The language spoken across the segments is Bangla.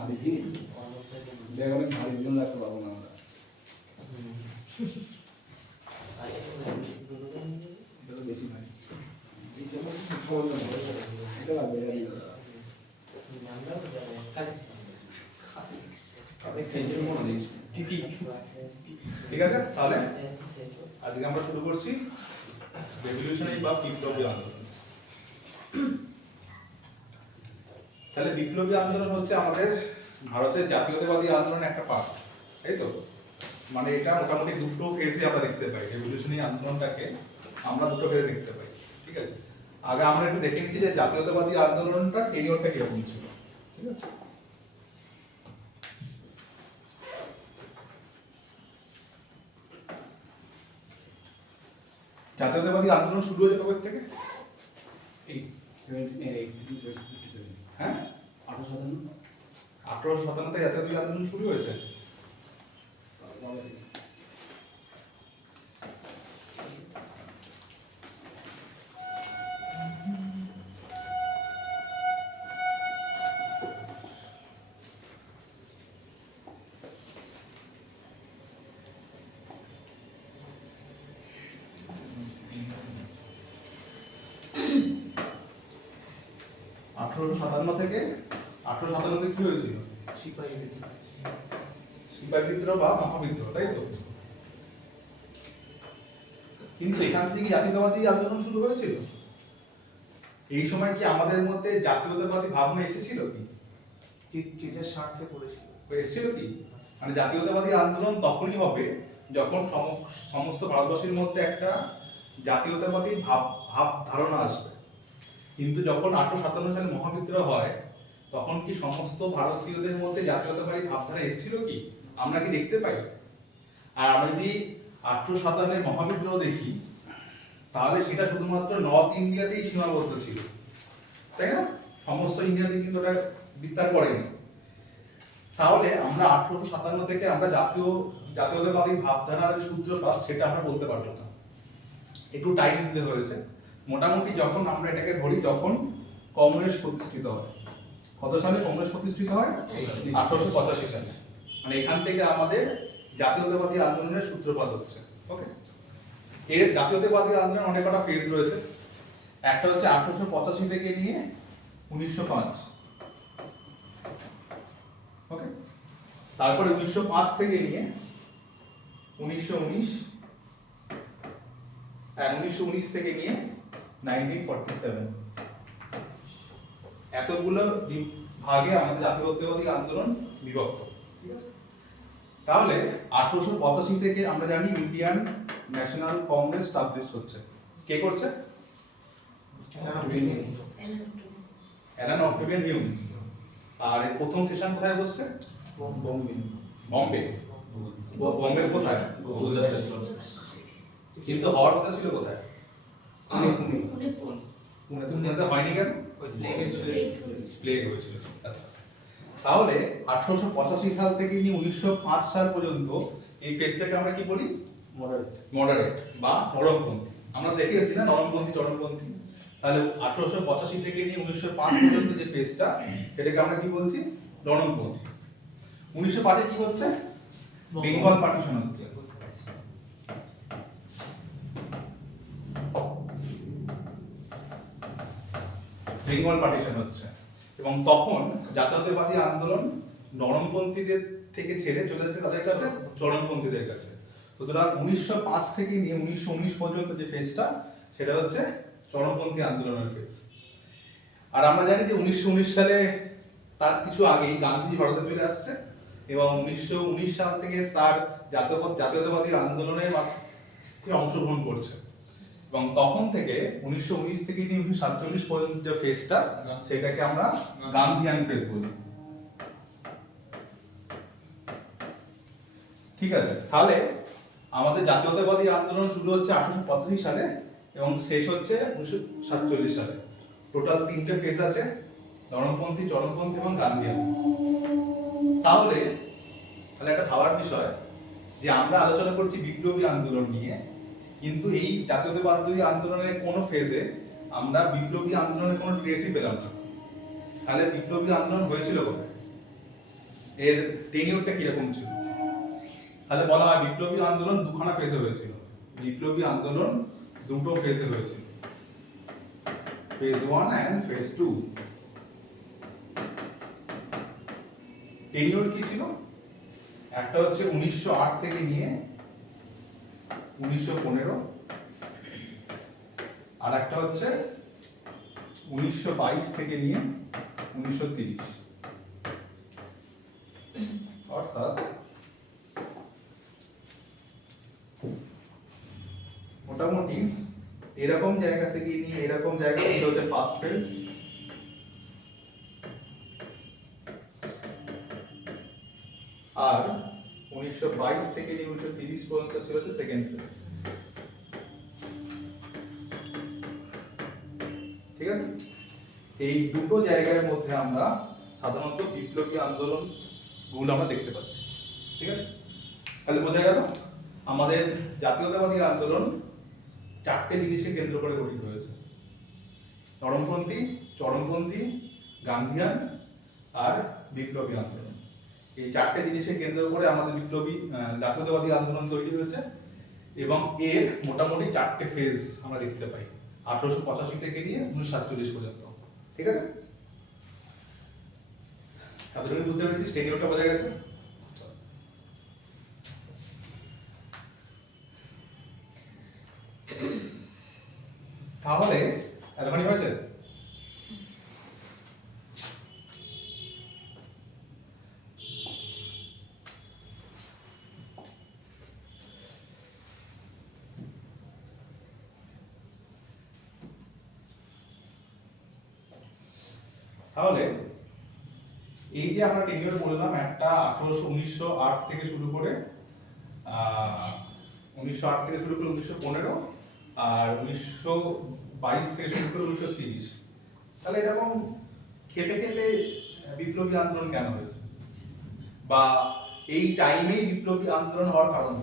ভারী কি ব্যাগ অনেক ভারী ওজন রাখতে পারবো না আমরা। এটা বেশি ভারী, এটা লাগবে। ঠিক আছে, তাহলে আজকে আমরা শুরু করছি রেভলিউশনারি বা বিপ্লবী আন্দোলন। তাহলে বিপ্লবী আন্দোলন হচ্ছে আমাদের ভারতের জাতীয়তাবাদী আন্দোলনের একটা পার্ট, তাই তো? মানে এটা মোটামুটি দুটো ফেজে আমরা দেখতে পাই, রেভলিউশনারি আন্দোলনটাকে আমরা দুটো ফেজে দেখতে পাই। ঠিক আছে, আগে আমরা একটু দেখে নিচ্ছি যে জাতীয়তাবাদী আন্দোলনটা টেনিওরটা কিরকম ছিল। ঠিক আছে, জাতীয়তাবাদী আন্দোলন শুরু হয়েছে কবে থেকে? হ্যাঁ, 1857 জাতীয়তাবাদী আন্দোলন শুরু হয়েছে। 1857 থেকে 1857 কি হয়েছিল? সিপাহী বিদ্রোহ বা মহাবিদ্রোহ, তাই তো? কিন্তু এখান থেকে জাতীয়তাবাদী আন্দোলন শুরু হয়েছিল। এই সময় কি আমাদের মধ্যে জাতীয়তাবাদী ভাবনা এসেছিল কি? চিঠের স্বার্থে পড়েছিল। এসেছিল কি? মানে জাতীয়তাবাদী আন্দোলন তখনই হবে যখন সমস্ত ভারতবর্ষের মধ্যে একটা জাতীয়তাবাদী ভাব ধারণা আসবে। কিন্তু যখন 1857 সালে মহাবিদ্রোহ হয় তখন কি সমস্ত ভারতীয়দের মধ্যে জাতীয়তাবাদী ভাবধারা এসেছিল কি? আমরা কি দেখতে পাই? আর আমরা যদি 1857 মহাবিদ্রোহ দেখি তাহলে সেটা শুধুমাত্র নর্থ ইন্ডিয়াতেই সীমাবদ্ধ ছিল, তাই না? সমস্ত ইন্ডিয়াতে কিন্তু ওটা বিস্তার করেনি। তাহলে আমরা 1857 থেকে আমরা জাতীয়তাবাদী ভাবধারার সূত্রপাত সেটা আমরা বলতে পারবো না, একটু টাইম দিতে হয়েছে। মোটামুটি যখন আমরা এটাকে ধরি যখন কংগ্রেস প্রতিষ্ঠিত হয়। কত সালে কংগ্রেস প্রতিষ্ঠিত হয়? 1885 সালে। মানে এখান থেকে আমাদের জাতীয়তাবাদী আন্দোলনের সূত্রপাত হচ্ছে। ওকে, এর জাতীয়তাবাদী আন্দোলনের অনেক কটা ফেজ রয়েছে। একটা হচ্ছে 1885 থেকে নিয়ে 1905। ওকে, তারপরে 1905 থেকে নিয়ে 1919, 1919 থেকে নিয়ে 1947। এতগুলো ভাগে আমাদের জাতীয়তাবাদী আন্দোলন বিভক্ত। ঠিক আছে, তাহলে 1885 থেকে আমরা জানি ইন্ডিয়ান ন্যাশনাল কংগ্রেস স্টাবলিশ হচ্ছে। কে করছে? Alan Octavian Hume. আর এর প্রথম সেশন কোথায় বসছে? বোম্বে। বম্বে। বম্বে কোথায়? কিন্তু হওয়ার কথা ছিল কোথায়? পুনেতে হয়নি কেন? প্লেগ হয়েছিল। আচ্ছা, তাহলে 1885 সাল থেকে নিয়ে 1905 সাল পর্যন্ত এই ফেজটাকে আমরা কি বলি? মডারেট বা নরমপন্থী। আমরা দেখে এসেছি না নরমপন্থী চরমপন্থী। তাহলে 1885 থেকে নিয়ে 1905 পর্যন্ত যে ফেজটা সেটাকে আমরা কি বলছি? নরমপন্থী। 1905 এ কি হচ্ছে? বেঙ্গল পার্টিশন হচ্ছে। বেঙ্গল পার্টিশন হচ্ছে এবং তখন জাতীয়তাবাদী আন্দোলন নরমপন্থীদের থেকে ছেড়ে চলে যাচ্ছে তাদের কাছে চরমপন্থীদের কাছে। সুতরাং 1905 থেকে নিয়ে 1919 পর্যন্ত যে ফেজটা সেটা হচ্ছে চরমপন্থী আন্দোলনের ফেজ। আর আমরা জানি যে 1919 সালে তার কিছু আগেই গান্ধী ভারতে চলে আসছে এবং 1919 সাল থেকে তার জাতীয়তাবাদী আন্দোলনের মাধ্যমে অংশগ্রহণ করছে এবং তখন থেকে 1919 থেকে নিয়ে 1947 পর্যন্ত যে ফেজটা সেটাকে আমরা গান্ধীয়ান ফেজ বলি। ঠিক আছে, তাহলে আমাদের জাতীয়তাবাদী আন্দোলন শুরু হচ্ছে 1885 সালে এবং শেষ হচ্ছে 1947 সালে। টোটাল 3টে ফেজ আছে, নরমপন্থী, চরমপন্থী এবং গান্ধীয়ান। তাহলে একটা ভাবার বিষয় যে আমরা আলোচনা করছি বিপ্লবী আন্দোলন নিয়ে, কিন্তু এই জাতীয়তাবাদী আন্দোলনের কোনো ফেজে আমরা বিপ্লবী আন্দোলনের কোনো ট্রেসই পেলাম না। তাহলে বিপ্লবী আন্দোলন হয়েছিল কোথায়? এর টেনিউরটা কিরকম ছিল? তাহলে বলা হয় বিপ্লবী আন্দোলন দুখানা ফেজে হয়েছিল। বিপ্লবী আন্দোলন দুটো ফেজে হয়েছিল, ফেজ 1 এন্ড ফেজ 2। টেনিউর কি ছিল? একটা হচ্ছে 1908 থেকে নিয়ে 1915, আর একটা হচ্ছে 1922 থেকে নিয়ে 1930। অর্থাৎ মোটামুটি এরকম জায়গা থেকে নিয়ে এরকম জায়গা থেকে হচ্ছে ফার্স্ট ফেজ, আর 1922 থেকে নিয়ে 1930 পর্যন্ত ছিল হচ্ছে সেকেন্ড ফেজ। ঠিক আছে, এই দুটো জায়গার মধ্যে আমরা সাধারণত বিপ্লবী আন্দোলন গুলো আমরা দেখতে পাচ্ছি। ঠিক আছে, তাহলে বোঝা গেল আমাদের জাতীয়তাবাদী আন্দোলন চারটে জিনিসকে কেন্দ্র করে গঠিত হয়েছে: নরমপন্থী, চরমপন্থী, গান্ধীয়ান আর বিপ্লবী আন্দোলন। এই চারটে জিনিসকে কেন্দ্র করে আমাদের বিপ্লবী জাতীয়তাবাদী আন্দোলন তৈরি হয়েছে, এবং এর মোটামুটি চারটে ফেজ আমরা দেখতে পাই 1885 থেকে নিয়ে 1947 পর্যন্ত। ঠিক আছে, এতটুকু বুঝতে পেরেছি, স্টেনিওটা বোঝা গেছে। তাহলে এতখানি হয়েছে। তাহলে এই যে আমরা টেনিওর বললাম, একটা 1908 থেকে শুরু করে 1915, আর 1922 থেকে শুরু করে 1930। তাহলে এরকম খেপে খেপে বিপ্লবী আন্দোলন কেন হয়েছে, বা এই টাইমেই বিপ্লবী আন্দোলন হওয়ার কারণ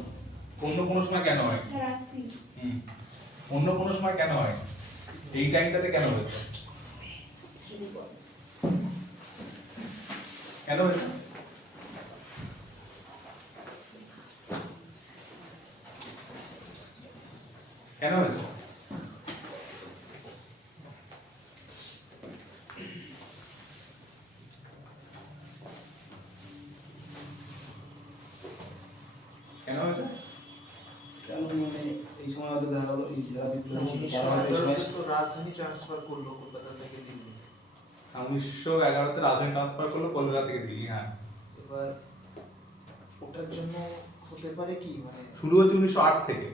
অন্য কোনো সময় কেন হয়? অন্য কোনো সময় কেন হয়, এই টাইমটাতে কেন হয়েছে? কেন হয়েছে? কেন হয়েছে? কেন হয়েছে? কেন মানে এই সময় হয়তো দেখা গেল এই যারা বিপ্লবী ছিল তারা হয়তো এই সময় রাজধানী ট্রান্সফার করলো কলকাতা থেকে দিল্লি। 1911 তে রাজধানী ট্রান্সফার করলো কলকাতা থেকে দিল্লি। হ্যাঁ, এবার ওটার জন্য হতে পারে কি, মানে শুরু হচ্ছে 1908 থেকে,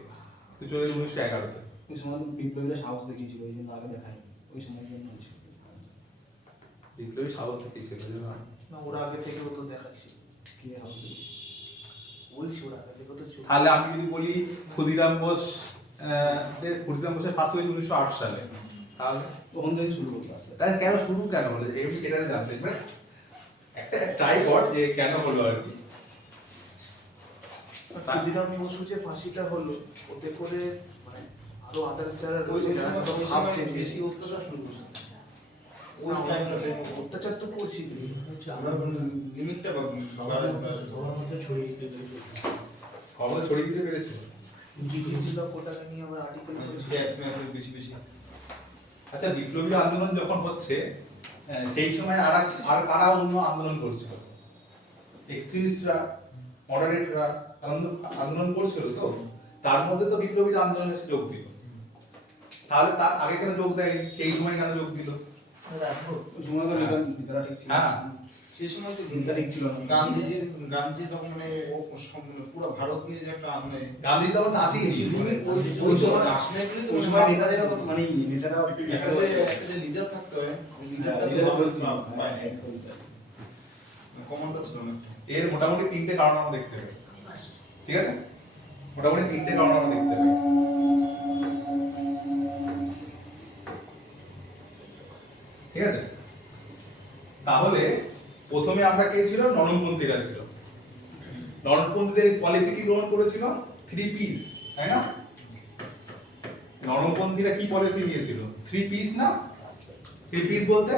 তো চলে 1911 তে। ওই সময় তো বিপ্লবীরা সাহস দেখিয়েছিল, এই জন্য আগে দেখায় ওই সময়ের জন্য হয়েছিল। বিপ্লবী সাহস দেখিয়েছিল এই জন্য। না, ওরা আগে থেকেও তো দেখাচ্ছিল। কি সাহস দেখিয়েছিল? বলছি ওরা আগে থেকেও তো তাহলে আমি যদি বলি ক্ষুদিরাম বোসের ফাঁসি হয়েছে 1908 সালে, তাহলে তখন থেকে শুরু করতে আসলে তাহলে কেন শুরু কেন হলো, এমনি সেটাতে জানতে মানে একটা ট্রাই কর যে কেন হলো আর কি। ক্ষুদিরাম বসু যে ফাঁসিটা হলো, ওতে করে মানে আরো আদার্স যারা ওই রয়েছে যারা সময় ভাবছে বেশি অত্যাচার শুরু করছে। ওই টাইমটাতে অত্যাচার তো করছিল। আমরা লিমিটটা পাবো সবার মধ্যে ছড়িয়ে দিতে খবর ছড়িয়ে দিতে পেরেছে। ছিল কোটাকে নিয়ে আবার আর্টিকেল করেছিল। বেশি বেশি। আচ্ছা, বিপ্লবী আন্দোলন যখন হচ্ছে সেই সময় আর কারা অন্য আন্দোলন করছিল? এক্সট্রিমিস্টরা, মডারেটরা আন্দোলন করছিল, তো তার মধ্যে তো বিপ্লবী আন্দোলনে এসে যোগ দিল। তাহলে তার আগে কেন যোগ দেয়নি, সেই সময় কেন যোগ দিল? ওই সময় তো নেতারা ঠিক ছিল। হ্যাঁ, সেই সময় তো নেতা ঠিক ছিল না। গান্ধী তখন মানে পুরো ভারত নিয়ে যে একটা মানে গান্ধী তখন আসেনি। ওই সময় আসলে কিন্তু ওই সময় নেতাদের মানে নেতারা একটা যে লিডার থাকতে হয় কমান্ডার ছিল না। এর মোটামুটি তিনটে কারণ আমরা দেখতে পাই। ঠিক আছে, মোটামুটি তিনটে কারণ আমরা দেখতে পাই। ঠিক আছে, তাহলে প্রথমে আমরা কে ছিল? নরমপন্থীরা ছিল। নরমপন্থীদের পলিসি কি গ্রহণ করেছিল? 3 পিস, তাই না? নরমপন্থীরা কি পলিসি নিয়েছিল? 3 পিস না? 3 পিস বলতে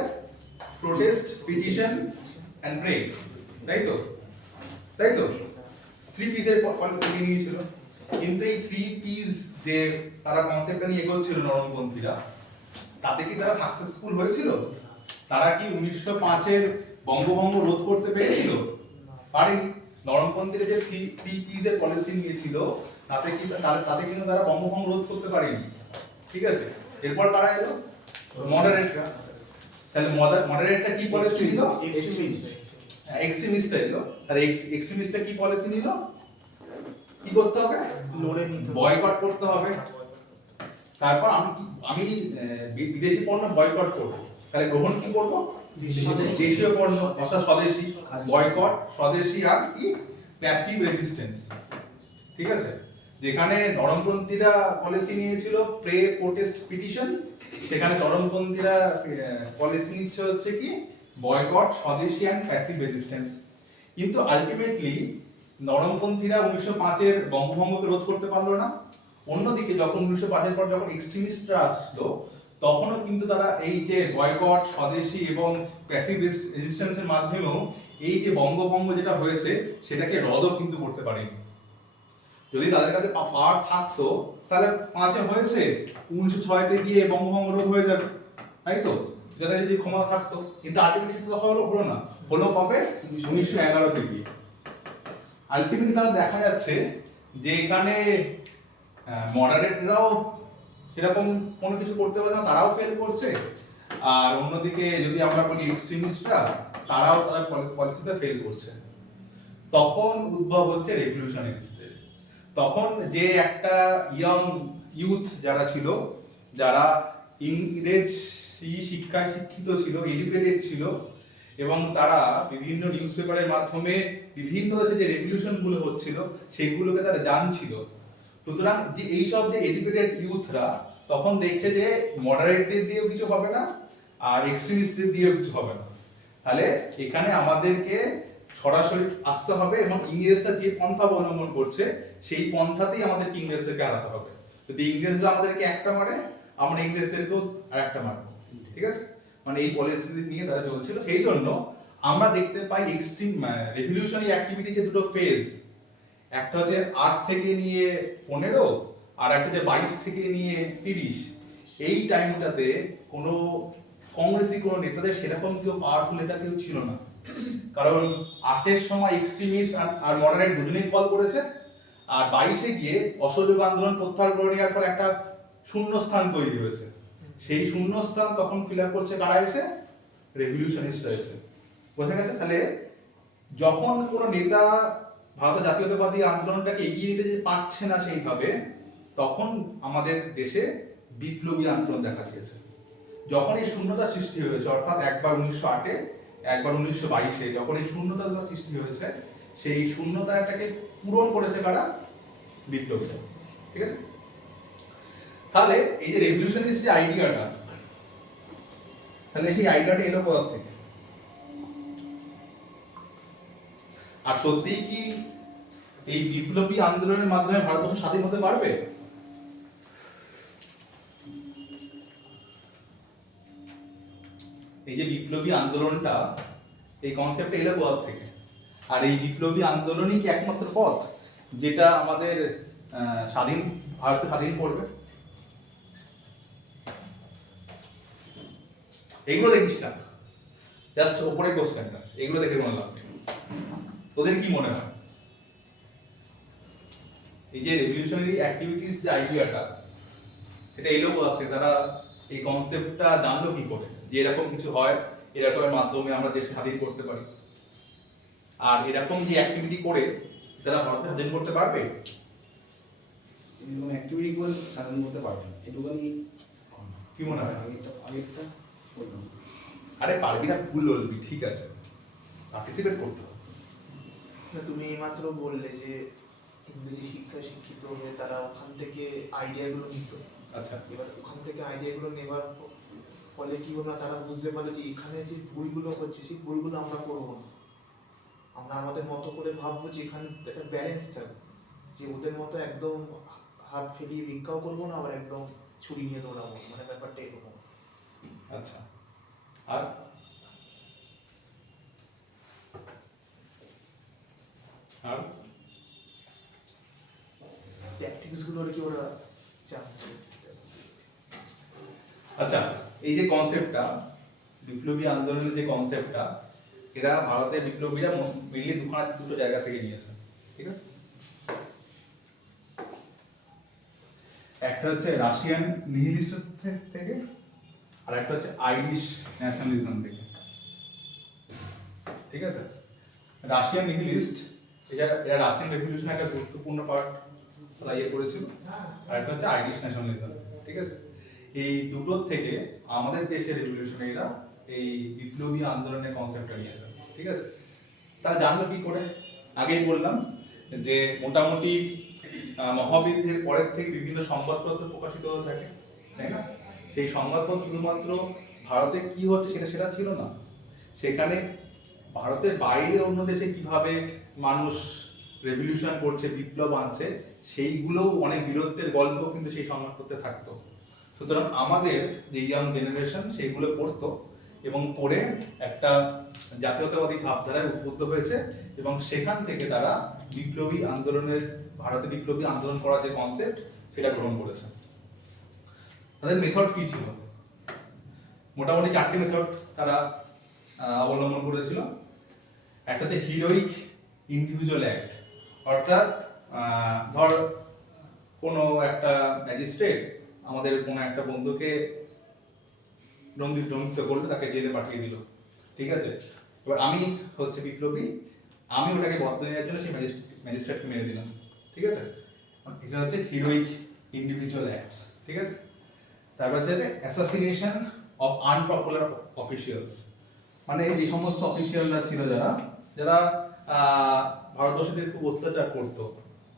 প্রোটেস্ট, পিটিশন এন্ড প্রে, তাই তো? তাই তো? Yes, sir. 3 পিসের পলিসি নিয়েছিল, কিন্তু এই 3 পিস যে তারা কনসেপ্টটা নিয়ে এগোচ্ছিল নরমপন্থীরা, তাতে কি তারা সাকসেসফুল হয়েছিল? তারা কি 1905-এর বঙ্গভঙ্গ রোধ করতে পেরেছিল? পারেনি। নরমপন্থীরা যে 3 পিসের পলিসি নিয়েছিল, তাতে কিন্তু তারা বঙ্গভঙ্গ রোধ করতে পারেনি। ঠিক আছে, এরপর তারা এলো মডারেটরা। তাহলে মডারেটরা কি পলিসি নিল? এক্সট্রিমিস্টরা এলো। তাহলে এক্সট্রিমিস্টরা কি পলিসি নিল? কি করতে হবে? লড়ে নিতে হবে। বয়কট করতে হবে। তারপর আমি বিদেশি পণ্য বয়কট করব, তাহলে গ্রহণ কি করব? দেশীয় পণ্য, অর্থাৎ স্বদেশী। বয়কট, স্বদেশী, আর কি প্যাসিভ রেজিস্ট্যান্স। ঠিক আছে, যেখানে নরমপন্থীরা পলিসি নিয়েছিল প্রে প্রোটেস্ট পিটিশন, সেখানে চরমপন্থীরা পলিসি নিচ্ছে হচ্ছে কি boycott, swadeshi and passive resistance. কিন্তু আলটিমেটলি নরমপন্থীরা 1905-এর বঙ্গভঙ্গকে রোধ করতে পারলো না। অন্যদিকে যখন 1905-এর পর যখন এক্সট্রিমিস্টরা আসলো, তখনও কিন্তু তারা এই যে বয়কট, স্বদেশী এবং প্যাসিভ রেজিস্ট্যান্সের মাধ্যমেও এই যে বঙ্গভঙ্গ যেটা হয়েছে সেটাকে রদও কিন্তু করতে পারেনি। যদি তাদের কাছে পাওয়ার থাকতো তাহলে 5-এ হয়েছে, 1906-তে গিয়ে বঙ্গভঙ্গ রোধ হয়ে যাবে, তাই তো? যাদের যদি ক্ষমতা থাকতো, কিন্তু আলটিমেটলি তো হলো না। হলো কবে? 1911-তে গিয়ে। আলটিমেটলি তারা দেখা যাচ্ছে যে এখানে মডারেটরাও সেরকম কোনো কিছু করতে পারছে না, তারাও ফেল করছে। আর অন্যদিকে যদি আমরা বলি এক্সট্রিমিস্টরা, তারাও তাদের পলিসিতে ফেল করছে। তখন উদ্ভব হচ্ছে রেভলিউশনারিস্টদের। তখন যে একটা ইয়ং ইউথ যারা ছিল, যারা ইংরেজি শিক্ষায় শিক্ষিত ছিল, এডুকেটেড ছিল, এবং তারা বিভিন্ন নিউজ পেপারের মাধ্যমে বিভিন্ন দেশে যে রেভলিউশন গুলো হচ্ছিল সেগুলোকে তারা জানছিল। সুতরাং যে এইসব যে এডুকেটেড ইউথরা তখন দেখছে যে মডারেটদের দিয়েও কিছু হবে না, আর এক্সট্রিমিস্টদের দিয়েও কিছু হবে না। তাহলে এখানে আমাদেরকে সরাসরি আসতে হবে, এবং ইংরেজরা যে পন্থা অবলম্বন করছে সেই পন্থাতেই আমাদেরকে ইংরেজদেরকে হারাতে হবে। যদি ইংরেজরা আমাদেরকে একটা মারে, আমরা ইংরেজদেরকেও আর একটা মারবো। ঠিক আছে, মানে এই পলিসি নিয়ে তারা চলছিল। এই জন্য আমরা দেখতে পাই এক্সট্রিম রেভলিউশনারি অ্যাক্টিভিটি যে দুটো ফেজ, একটা হচ্ছে 8 থেকে নিয়ে 15, আর একটা হচ্ছে 22 থেকে নিয়ে 30। এই টাইমটাতে কোনো কংগ্রেসি কোনো নেতাদের সেরকম কেউ পাওয়ারফুল নেতা কেউ ছিল না। কারণ 8-এর সময় এক্সট্রিমিস্ট আর মডারেট দুজনেই ফল করেছে, আর 22-এ গিয়ে অসহযোগ আন্দোলন প্রত্যাহার করে নেওয়ার পর একটা শূন্যস্থান তৈরি হয়েছে। সেই শূন্যস্থান তখন ফিল আপ করছে কারা এসে? রেভলিউশনিস্টরা এসে। বোঝা গেছে? তাহলে যখন কোনো নেতা ভারতের জাতীয়তাবাদী আন্দোলনটাকে এগিয়ে নিতে পারছে না সেইভাবে, তখন আমাদের দেশে বিপ্লবী আন্দোলন দেখা দিয়েছে। যখন এই শূন্যতা সৃষ্টি হয়েছে, অর্থাৎ একবার 1908-এ, একবার 1922-এ, যখন এই শূন্যতা সৃষ্টি হয়েছে, সেই শূন্যতাটাকে পূরণ করেছে কারা? বিপ্লবীরা। ঠিক আছে, তাহলে এই যে রেভলিউশনারিস্ট যে আইডিয়াটা, তাহলে সেই আইডিয়াটা এলো কোথা থেকে? আর সত্যিই কি এই বিপ্লবী আন্দোলনের মাধ্যমে ভারতবর্ষ স্বাধীন হতে পারবে? এই যে বিপ্লবী আন্দোলনটা, এই কনসেপ্টটা এলো কোথা থেকে? আর এই বিপ্লবী আন্দোলনই কি একমাত্র পথ যেটা আমাদের স্বাধীন ভারতকে স্বাধীন করবে? এগুলো দেখিস না, জাস্ট ওপরে কোশ্চেনটা, এগুলো দেখে কোনো লাভ নেই। তোদের কি মনে হয় এই যে রেভলিউশনারি অ্যাক্টিভিটিস যে আইডিয়াটা, এটা এলো কোথা থেকে? তারা এই কনসেপ্টটা জানলো কি করে যে এরকম কিছু হয়, এরকমের মাধ্যমে আমরা দেশকে স্বাধীন করতে পারি? আর এরকম যে অ্যাক্টিভিটি করে তারা ভারতকে স্বাধীন করতে পারবে? এরকম অ্যাক্টিভিটি করে স্বাধীন করতে পারবে না, এটুকুনি কি মনে হয়? আগেরটা বললাম। আরে পারবি না, ভুল বলবি, ঠিক আছে, পার্টিসিপেট করতে হবে। না, তুমি এইমাত্র বললে যে ইংরেজি শিক্ষায় শিক্ষিত হয়ে তারা ওখান থেকে আইডিয়াগুলো নিত। আচ্ছা, এবার ওখান থেকে আইডিয়াগুলো নেওয়ার ফলে কি হলো না, তারা বুঝতে পারলো যে এখানে যে ভুলগুলো হচ্ছে সেই ভুলগুলো আমরা করবো না, আমরা আমাদের মতো করে ভাববো যে এখানে একটা ব্যালেন্স থাকবে, যে ওদের মতো একদম হাত ফেলিয়ে ভিক্ষাও করবো না, আবার একদম ছুরি নিয়ে দৌড়াবো, মানে ব্যাপারটা এরকম। আচ্ছা, আর আর ট্যাকটিক্স গুলো আর কি ওরা জানছে। আচ্ছা, এই যে কনসেপ্টটা বিপ্লবী আন্দোলনের যে কনসেপ্টটা, এরা ভারতের বিপ্লবীরা মেনলি দুটো জায়গা থেকে নিয়েছে, ঠিক আছে? একটা হচ্ছে রাশিয়ান নিহিলিস্ট থেকে, আর একটা হচ্ছে আইরিশ ন্যাশনালিজম থেকে, ঠিক আছে? রাশিয়ান নিহিলিস্ট এরা রাশিয়ান রেভলিউশনে একটা গুরুত্বপূর্ণ পার্ট প্লে করেছিল, আর একটা হচ্ছে আইরিশ ন্যাশনালিজম, ঠিক আছে? এই দুটোর থেকে আমাদের দেশের রেভলিউশনারিরা এই বিপ্লবী আন্দোলনের কনসেপ্টটা নিয়েছে, ঠিক আছে? তারা জানলো কি করে? আগেই বললাম যে মোটামুটি মহাবিদ্যের পরের থেকে বিভিন্ন সংবাদপত্র প্রকাশিত হতে থাকে, তাই না? সেই সংবাদপত্র শুধুমাত্র ভারতে কি হচ্ছে সেটা ছিল না, সেখানে ভারতের বাইরে অন্য দেশে কিভাবে মানুষ রেভলিউশন করছে, বিপ্লব আনছে, সেইগুলোও অনেক বীরত্বের গল্প কিন্তু সেই সংবাদপত্রে থাকতো। সুতরাং আমাদের যে ইয়াং জেনারেশন সেইগুলো পড়তো এবং পড়ে একটা জাতীয়তাবাদী ভাবধারায় উদ্বুদ্ধ হয়েছে এবং সেখান থেকে তারা বিপ্লবী আন্দোলনের, ভারতে বিপ্লবী আন্দোলন করার যে কনসেপ্ট সেটা গ্রহণ করেছে। তাদের মেথড কি ছিল? মোটামুটি 4টি মেথড তারা অবলম্বন করেছিল। একটা হচ্ছে হিরোইক ইন্ডিভিজুয়াল অ্যাক্ট, অর্থাৎ ধর কোনো একটা ম্যাজিস্ট্রেট আমাদের কোনো একটা বন্ধুকে দণ্ডিত করলে, তাকে জেলে পাঠিয়ে দিল, ঠিক আছে? এবার আমি হচ্ছে বিপ্লবী, আমি ওটাকে বদলে নেওয়ার জন্য সেই ম্যাজিস্ট্রেটকে মেরে দিলাম, ঠিক আছে? এটা হচ্ছে হিরোইক ইন্ডিভিজুয়াল অ্যাক্টস, ঠিক আছে? তারপর হচ্ছে অ্যাসাসিনেশন অফ আনপপুলার অফিসিয়ালস, মানে এই সমস্ত অফিসিয়ালরা ছিল যারা যারা ভারতবর্ষদের খুব অত্যাচার করতো,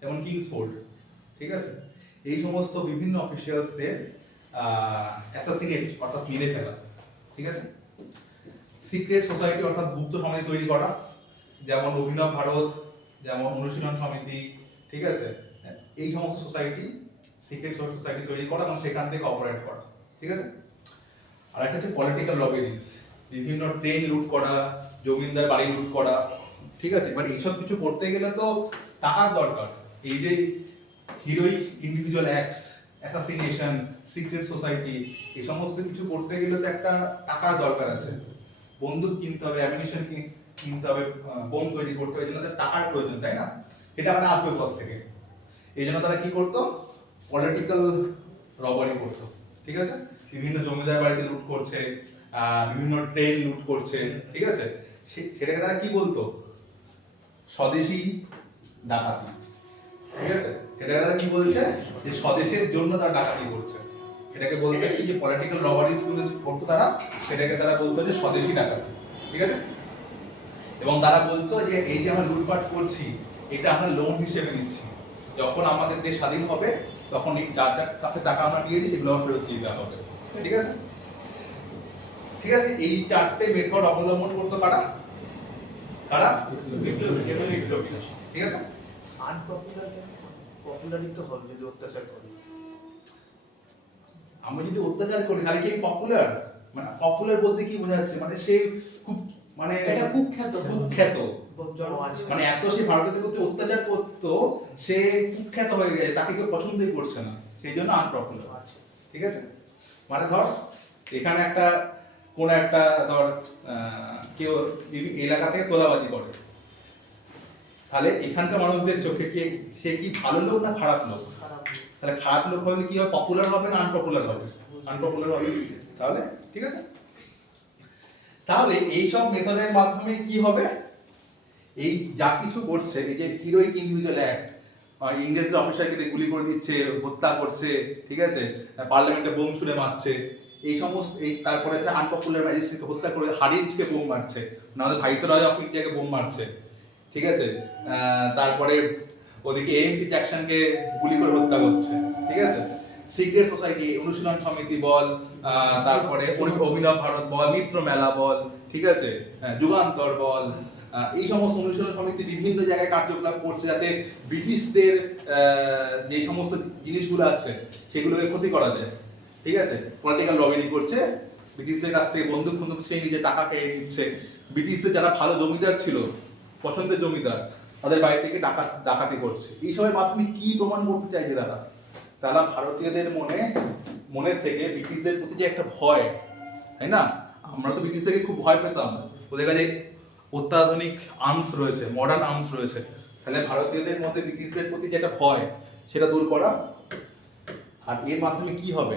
যেমন কিংসফোর্ড, ঠিক আছে? এই সমস্ত বিভিন্ন অফিসিয়ালসদের অ্যাসাসিনেট অর্থাৎ মেরে ফেলা, ঠিক আছে? সিক্রেট সোসাইটি অর্থাৎ গুপ্ত সমিতি তৈরি করা, যেমন অভিনব ভারত, যেমন অনুশীলন সমিতি, ঠিক আছে? এই সমস্ত সোসাইটি, সিক্রেট সোসাইটি তৈরি করা এবং সেখান থেকে অপারেট করা, ঠিক আছে? আর একটা হচ্ছে পলিটিক্যাল লবিজ, বিভিন্ন ট্রেন লুট করা, জমিদার বাড়ি লুট করা, ঠিক আছে? এবার এইসব কিছু করতে গেলে তো টাকার দরকার। এই যে heroic individual acts, assassination, secret society, এই সমস্ত কিছু করতে গেলে তো একটা টাকার দরকার আছে, বন্দুক কিনতে হবে, অ্যামিনিশন কিনতে হবে, বোম তৈরি করতে হবে, এই জন্য টাকার প্রয়োজন, তাই না? এটা আমরা আসবে কোথা থেকে? এই জন্য তারা কি করতো? পলিটিক্যাল রবারি করতো, ঠিক আছে? বিভিন্ন জমিদার বাড়িতে লুট করছে, বিভিন্ন ট্রেন লুট করছে, ঠিক আছে? সেটাকে তারা কি বলতো? স্বদেশী ডাকাতি, ঠিক আছে? এটাকে তারা কি বলছে? যে স্বদেশের জন্য তারা ডাকাতি করছে, এটাকে বলতে কি যে পলিটিক্যাল রবারিজ গুলো করতো তারা, সেটাকে তারা বলতো যে স্বদেশী ডাকাতি, ঠিক আছে? এবং তারা বলতো যে এই যে আমরা লুটপাট করছি এটা আমরা লোন হিসেবে নিচ্ছি, যখন আমাদের দেশ স্বাধীন হবে তখন এই যার যার কাছে টাকা আমরা নিয়েছি সেগুলো আমার ফেরত দিয়ে দেওয়া হবে, ঠিক আছে? ঠিক আছে, এই 4টে মেথড অবলম্বন করতো কারা? কারা? বিপ্লবী, ঠিক আছে? আনপপুলার পপুলারই তো হবে যদি অত্যাচার করে। আমরা যদি অত্যাচার করি তাহলে কি পপুলার? মানে পপুলার বলতে কি বোঝাচ্ছে? মানে সে খুব, মানে এটা কুখ্যাত, কুখ্যাত, মানে এত সে ভারতীয়দের প্রতি অত্যাচার করতো, সে কুখ্যাত হয়ে গেছে, তাকে কেউ পছন্দই করছে না, সেই জন্য আনপপুলার, ঠিক আছে? মানে ধর এখানে একটা কোন একটা ধর কেউ এলাকা থেকে তোলাবাজি করে, তাহলে এখানকার মানুষদের চোখে কি সে কি ভালো লোক না খারাপ লোক? তাহলে খারাপ লোক হলে কি হবে? পপুলার হবে না আনপপুলার হবে? আনপপুলার হবে, তাহলে ঠিক আছে? তাহলে এই সব মেথডের মাধ্যমে কি হবে? এই যা কিছু করছে, এই যে হিরোইক ইন্ডিভিজুয়াল অ্যাক্ট, ইংরেজ অফিসারকে গুলি করে দিচ্ছে, হত্যা করছে, ঠিক আছে? পার্লামেন্টে বোম ছুড়ে মারছে, এই সমস্ত, এই তারপরে হচ্ছে আনপপুলার ম্যাজিস্ট্রেটকে হত্যা করে হারিজকে বোম মারছে, আমাদের ভাইসরয় অফ ইন্ডিয়াকে বোম মারছে, ঠিক আছে? তারপরে ওদিকে এএমপি জ্যাকসনকে গুলি করে হত্যা করছে, ঠিক আছে? সিক্রেট সোসাইটি, অনুশীলন সমিতি বল, তারপরে অভিনব ভারত বল, মিত্র মেলা বল, ঠিক আছে? যুগান্তর বল, এই সমস্ত অনুশীলন সমিতি বিভিন্ন জায়গায় কার্যকলাপ করছে যাতে ব্রিটিশদের যে সমস্ত জিনিসগুলো আছে সেগুলোকে ক্ষতি করা যায়, ঠিক আছে? পলিটিক্যাল লবিং করছে, ব্রিটিশদের কাছ থেকে বন্দুক ফন্দুক ছেড়ে নিজে টাকা খেয়ে নিচ্ছে, ব্রিটিশদের যারা ভালো জমিদার ছিল, পছন্দের জমিদার, তাদের বাড়ি থেকে ডাকাতি করছে। এইসবের মাধ্যমে কি প্রমাণ করতে চাইছে তারা? তারা ভারতীয়দের মনের থেকে ব্রিটিশদের প্রতি যে একটা ভয়, তাই না? আমরা তো ব্রিটিশ থেকে খুব ভয় পেতাম, ওদের কাছে অত্যাধুনিক আর্মস রয়েছে, মডার্ন আর্মস রয়েছে, তাহলে ভারতীয়দের মধ্যে ব্রিটিশদের প্রতি যে একটা ভয় সেটা দূর করা। আর এর মাধ্যমে কি হবে?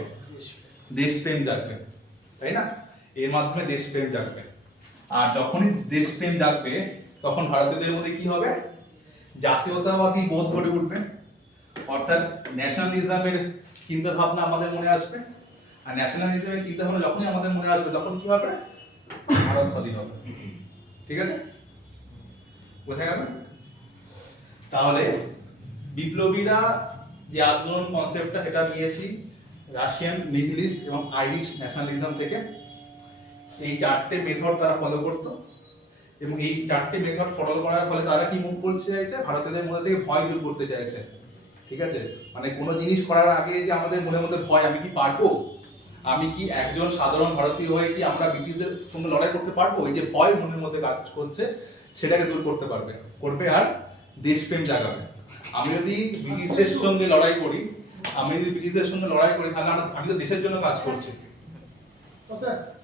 দেশপ্রেম জাগবে, তাই না? এর মাধ্যমে দেশপ্রেম জাগবে। আর যখনই দেশপ্রেম জাগবে তখন ভারতীয়দের মধ্যে কি হবে? জাতীয়তাবাদী বোধ গড়ে উঠবে, অর্থাৎ ন্যাশনালিজমের চিন্তা ভাবনা আমাদের মনে আসবে। আর ন্যাশনালিজমের চিন্তা ভাবনা যখনই আমাদের মনে আসবে তখন কি হবে? ভারত স্বাধীন হবে। ঠিক আছে, বোঝা গেল? তাহলে বিপ্লবীরা যে আন্দোলন কনসেপ্টটা সেটা নিয়েছি রাশিয়ান নিহিলিস্ট এবং আইরিশ ন্যাশনালিজম থেকে। এই চারটে মেথড তারা ফলো করতো এবং এই চারটে মেথড ফলো করার ফলে তারা কি মুখ বলতে চাইছে? ভারতীয়দের মধ্যে থেকে ভয় দূর করতে চাইছে। ঠিক আছে, মানে কোনো জিনিস করার আগে যে আমাদের মনের মধ্যে ভয়, আমি কি পারবো, আমি কি একজন সাধারণ ভারতীয় হয়ে কি আমরা ব্রিটিশদের সঙ্গে লড়াই করতে পারবো, এই যে ভয় মনের মধ্যে কাজ করছে সেটাকে দূর করতে করবে আর দেশপ্রেম জাগাবে। আমি যদি ব্রিটিশদের সঙ্গে লড়াই করি তাহলে আমি তো দেশের জন্য কাজ করছি।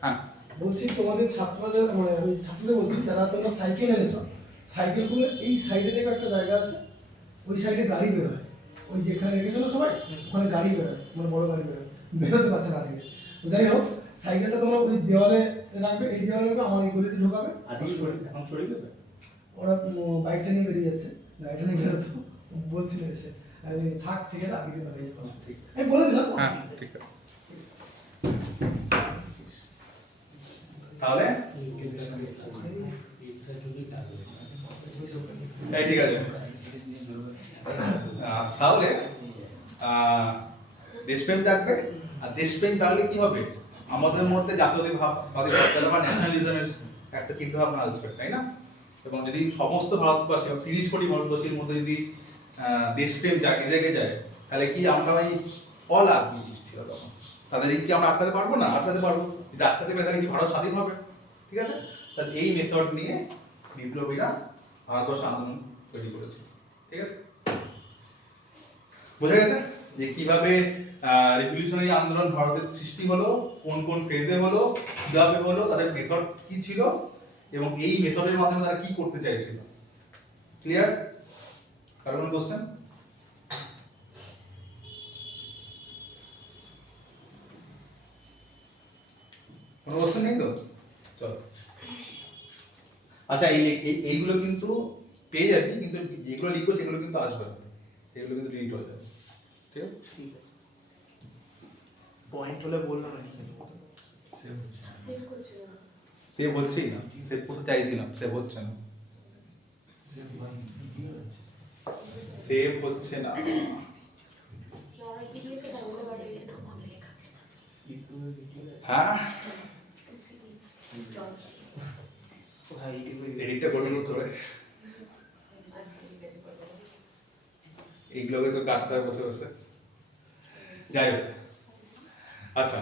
হ্যাঁ বলছি তোমাদের ছাত্রদের, মানে আমি ছাত্রদের বলছি, যারা তোমরা সাইকেল এনেছো, সাইকেলগুলো এই সাইডে থেকে একটা জায়গা আছে, ওই সাইডে গাড়ি বেরোয়, ওই যেখানে রেখেছিল সবাই ওখানে গাড়ি বেরোয়, মানে বড় গাড়ি বেরোতে পারছে না আজকে। যাই হোক, সাইকেলটা তোমরা ওই দেওয়ালে রাখবে, এই দেওয়ালে রাখবে, আমার এই গলিতে ঢোকাবে। এখন সরিয়ে দেবে। ওরা বাইকটা নিয়ে বেরিয়ে যাচ্ছে, গাড়িটা নিয়ে বেরোতো বলছিল এসে, আমি থাক ঠিক আছে আজকে দিন আমি বলে দিলাম। হ্যাঁ ঠিক আছে, তাহলে ঠিক আছে। তাহলে দেশপ্রেম জাগবে, আর দেশপ্রেম জাগলে কি হবে? আমাদের মধ্যে জাতীয়তাবাদী বা ন্যাশনালিজমের একটা চিন্তা ভাবনা আসবে, তাই না? এবং যদি সমস্ত ভারতবাসী 30 কোটি ভারতবাসীর মধ্যে যদি দেশপ্রেম জেগে যায়, তাহলে কি আমরা ওই অলাভ ছিল তখন তাদেরকে কি আমরা আটকাতে পারবো না? আটকাতে পারবো। যদি আটকাতে পারে তাহলে কি ভারত স্বাধীন হবে? ঠিক আছে, তাহলে এই মেথড নিয়ে বিপ্লবীরা ভারতবর্ষ আন্দোলন তৈরি করেছে। ঠিক আছে, বোঝা গেছে যে কিভাবে রেভলিউশনারি আন্দোলন ভারতের সৃষ্টি হলো, কোন কোন ফেজে হলো, কিভাবে হলো, তাদের মেথড কি ছিল এবং এই মেথডের মাধ্যমে তারা কি করতে চাইছিল। ক্লিয়ার? কারো কোনো কোশ্চেন? কোনো কোশ্চেন নেই তো? চলো, আচ্ছা এইগুলো কিন্তু পেয়ে যাবি, কিন্তু যেগুলো লিখবো সেগুলো কিন্তু আসবে না, এগুলো কিন্তু ডিলিট হয়ে যাবে। ঠিক আছে, ঠিক আছে, পয়েন্ট হলে বললাম না লিখে নেবো। সেভ হচ্ছেই না, সেভ করতে চাইছিলাম, সেভ হচ্ছে না, সেভ হচ্ছে না। হ্যাঁ ভাই এডিটটা করে নিতে হবে, এইগুলোকে তো কাটতে হয় বসে বসে। যাই হোক, আচ্ছা,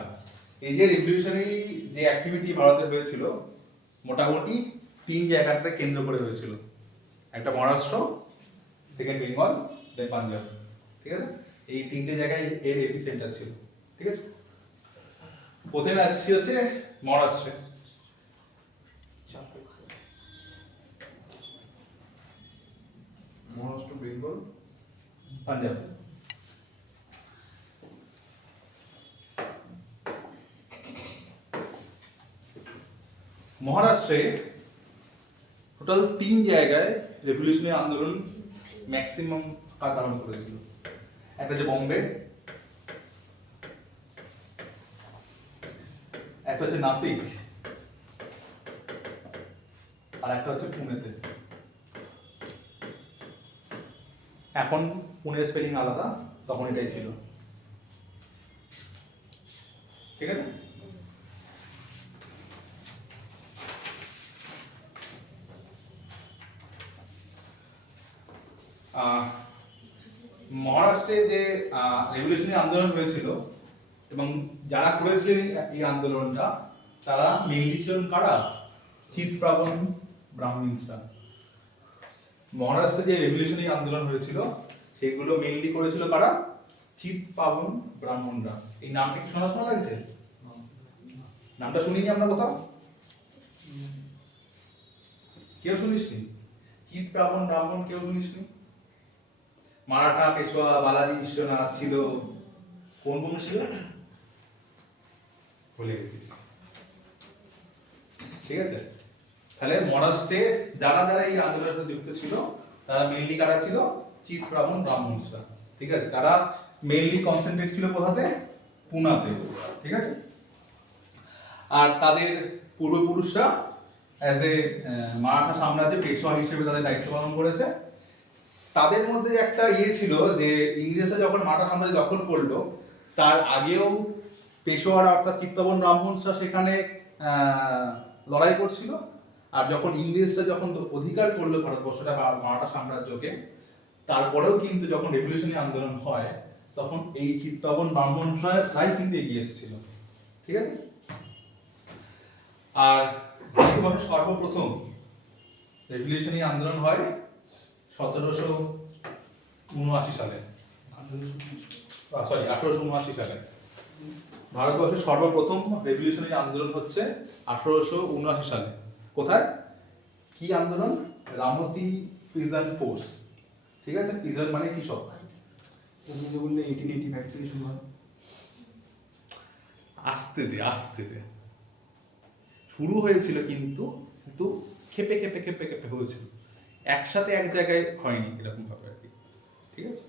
এই যে রিভলিউশনারি যে অ্যাক্টিভিটি ভারতে হয়েছিল মোটামুটি 3 জায়গাতে কেন্দ্র করে হয়েছিল। একটা মহারাষ্ট্র, সেকেন্ড বেঙ্গল, দেন পাঞ্জাব। ঠিক আছে, এই 3টে জায়গায় এর এপি সেন্টার ছিল। ঠিক আছে, প্রথমে আসছি হচ্ছে মহারাষ্ট্রে। মহারাষ্ট্র, বেঙ্গল, পাঞ্জাব। মহারাষ্ট্রে টোটাল 3 জায়গায় রেভলিউশনারি আন্দোলন ম্যাক্সিমাম কাজ ধারণ করেছিল। একটা হচ্ছে বোম্বে, একটা হচ্ছে নাসিক, আর একটা হচ্ছে পুনেতে। এখন পুনের স্পেলিং আলাদা, তখন এটাই ছিল। ঠিক আছে, মহারাষ্ট্রে যে রেভলিউশনারি আন্দোলন হয়েছিল এবং যারা করেছিলেন এই আন্দোলনটা, তারা মেইনলি ছিলেন কারা? চিৎপ্রাবণ ব্রাহ্মণসরা। মহারাষ্ট্রে যে রেভলিউশনারি আন্দোলন হয়েছিল সেগুলো মেইনলি করেছিল কারা? চিৎপাবন ব্রাহ্মণরা। এই নামটা কি শোনা শোনা লাগছে? নামটা শুনিনি আমরা কোথাও? কেউ শুনিসনি? চিৎপাবন ব্রাহ্মণ কেউ শুনিসনি? মারাঠা পেশোয়া বালাজি বিশ্বনাথ ছিল, কোন বংশ ছিল ভুলে গেছিস? ঠিক আছে, তাহলে মহারাষ্ট্রে যারা যারা এই আন্দোলনের সাথে যুক্ত ছিল তারা মেইনলি কারা ছিল? চিৎপাবন ব্রাহ্মণরা। ঠিক আছে, তারা মেইনলি কনসেন্ট্রেট ছিল কোথাতে? পুনাতে। ঠিক আছে, আর তাদের পূর্বপুরুষরা অ্যাজ এ মারাঠা সাম্রাজ্যে পেশোয়া হিসেবে তাদের দায়িত্ব পালন করেছে। তাদের মধ্যে একটা ছিল যে ইংরেজরা যখন মারাঠা সাম্রাজ্য দখল করলো তার আগেও পেশোয়ারা অর্থাৎ চিত্তবন ব্রাহ্মণরা সেখানে লড়াই করছিল। আর যখন ইংরেজরা যখন অধিকার করলো ভারতবর্ষটা বা মারাঠা সাম্রাজ্যকে, তারপরেও কিন্তু যখন রেভলিউশনারি আন্দোলন হয় তখন এই চিত্তবন ব্রাহ্মণরাই কিন্তু এগিয়ে এসেছিল। ঠিক আছে, আর ভারতবর্ষে সর্বপ্রথম রেভলিউশনারি আন্দোলন হয় 1779 সালে, 1879 সালে। ভারতবর্ষের সর্বপ্রথম রেভলিউশনারি আন্দোলন হচ্ছে 1879 সালে। কোথায়? কি আন্দোলন? রামসি পিজন ফোর্স। ঠিক আছে, পিজন মানে কৃষক। তুমি যে বললে 1885 থেকে শুরু হয়। আস্তে দে শুরু হয়েছিল কিন্তু কিন্তু খেপে খেপে খেপে খেপে হয়েছিল, একসাথে এক জায়গায় হয়নি এরকম ভাবে আর কি। ঠিক আছে,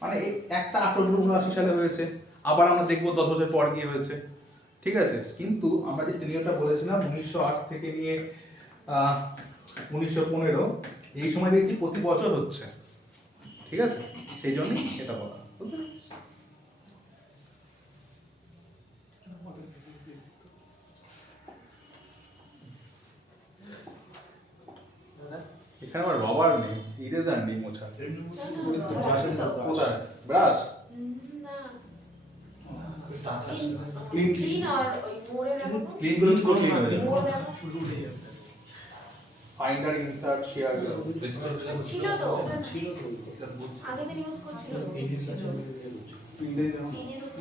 মানে এই একটা 1879 সালে হয়েছে, আবার আমরা দেখবো 10 বছর পর গিয়ে হয়েছে। ঠিক আছে, কিন্তু আমরা যে টেনিওরটা বলেছিলাম 1908 থেকে নিয়ে 1915, এই সময় দেখছি প্রতি বছর হচ্ছে। ঠিক আছে, সেই জন্যই এটা বলা। বুঝলে? এখানে আবার রবার নেই, ইরেজার নেই মোছার। কোথায় ব্রাশ? ক্লিন আর ওই মোড়ে দেখো তো। ক্লিন করে ক্লিন হয়েছে। মোড় দেখো। শুরু হয়ে যাবে। ফাইন্ডার ইনসার্ট শেয়ার ছিল তো ছিল তো আগে দিন ইউজ করছিল তো। পিন্ডে যেমন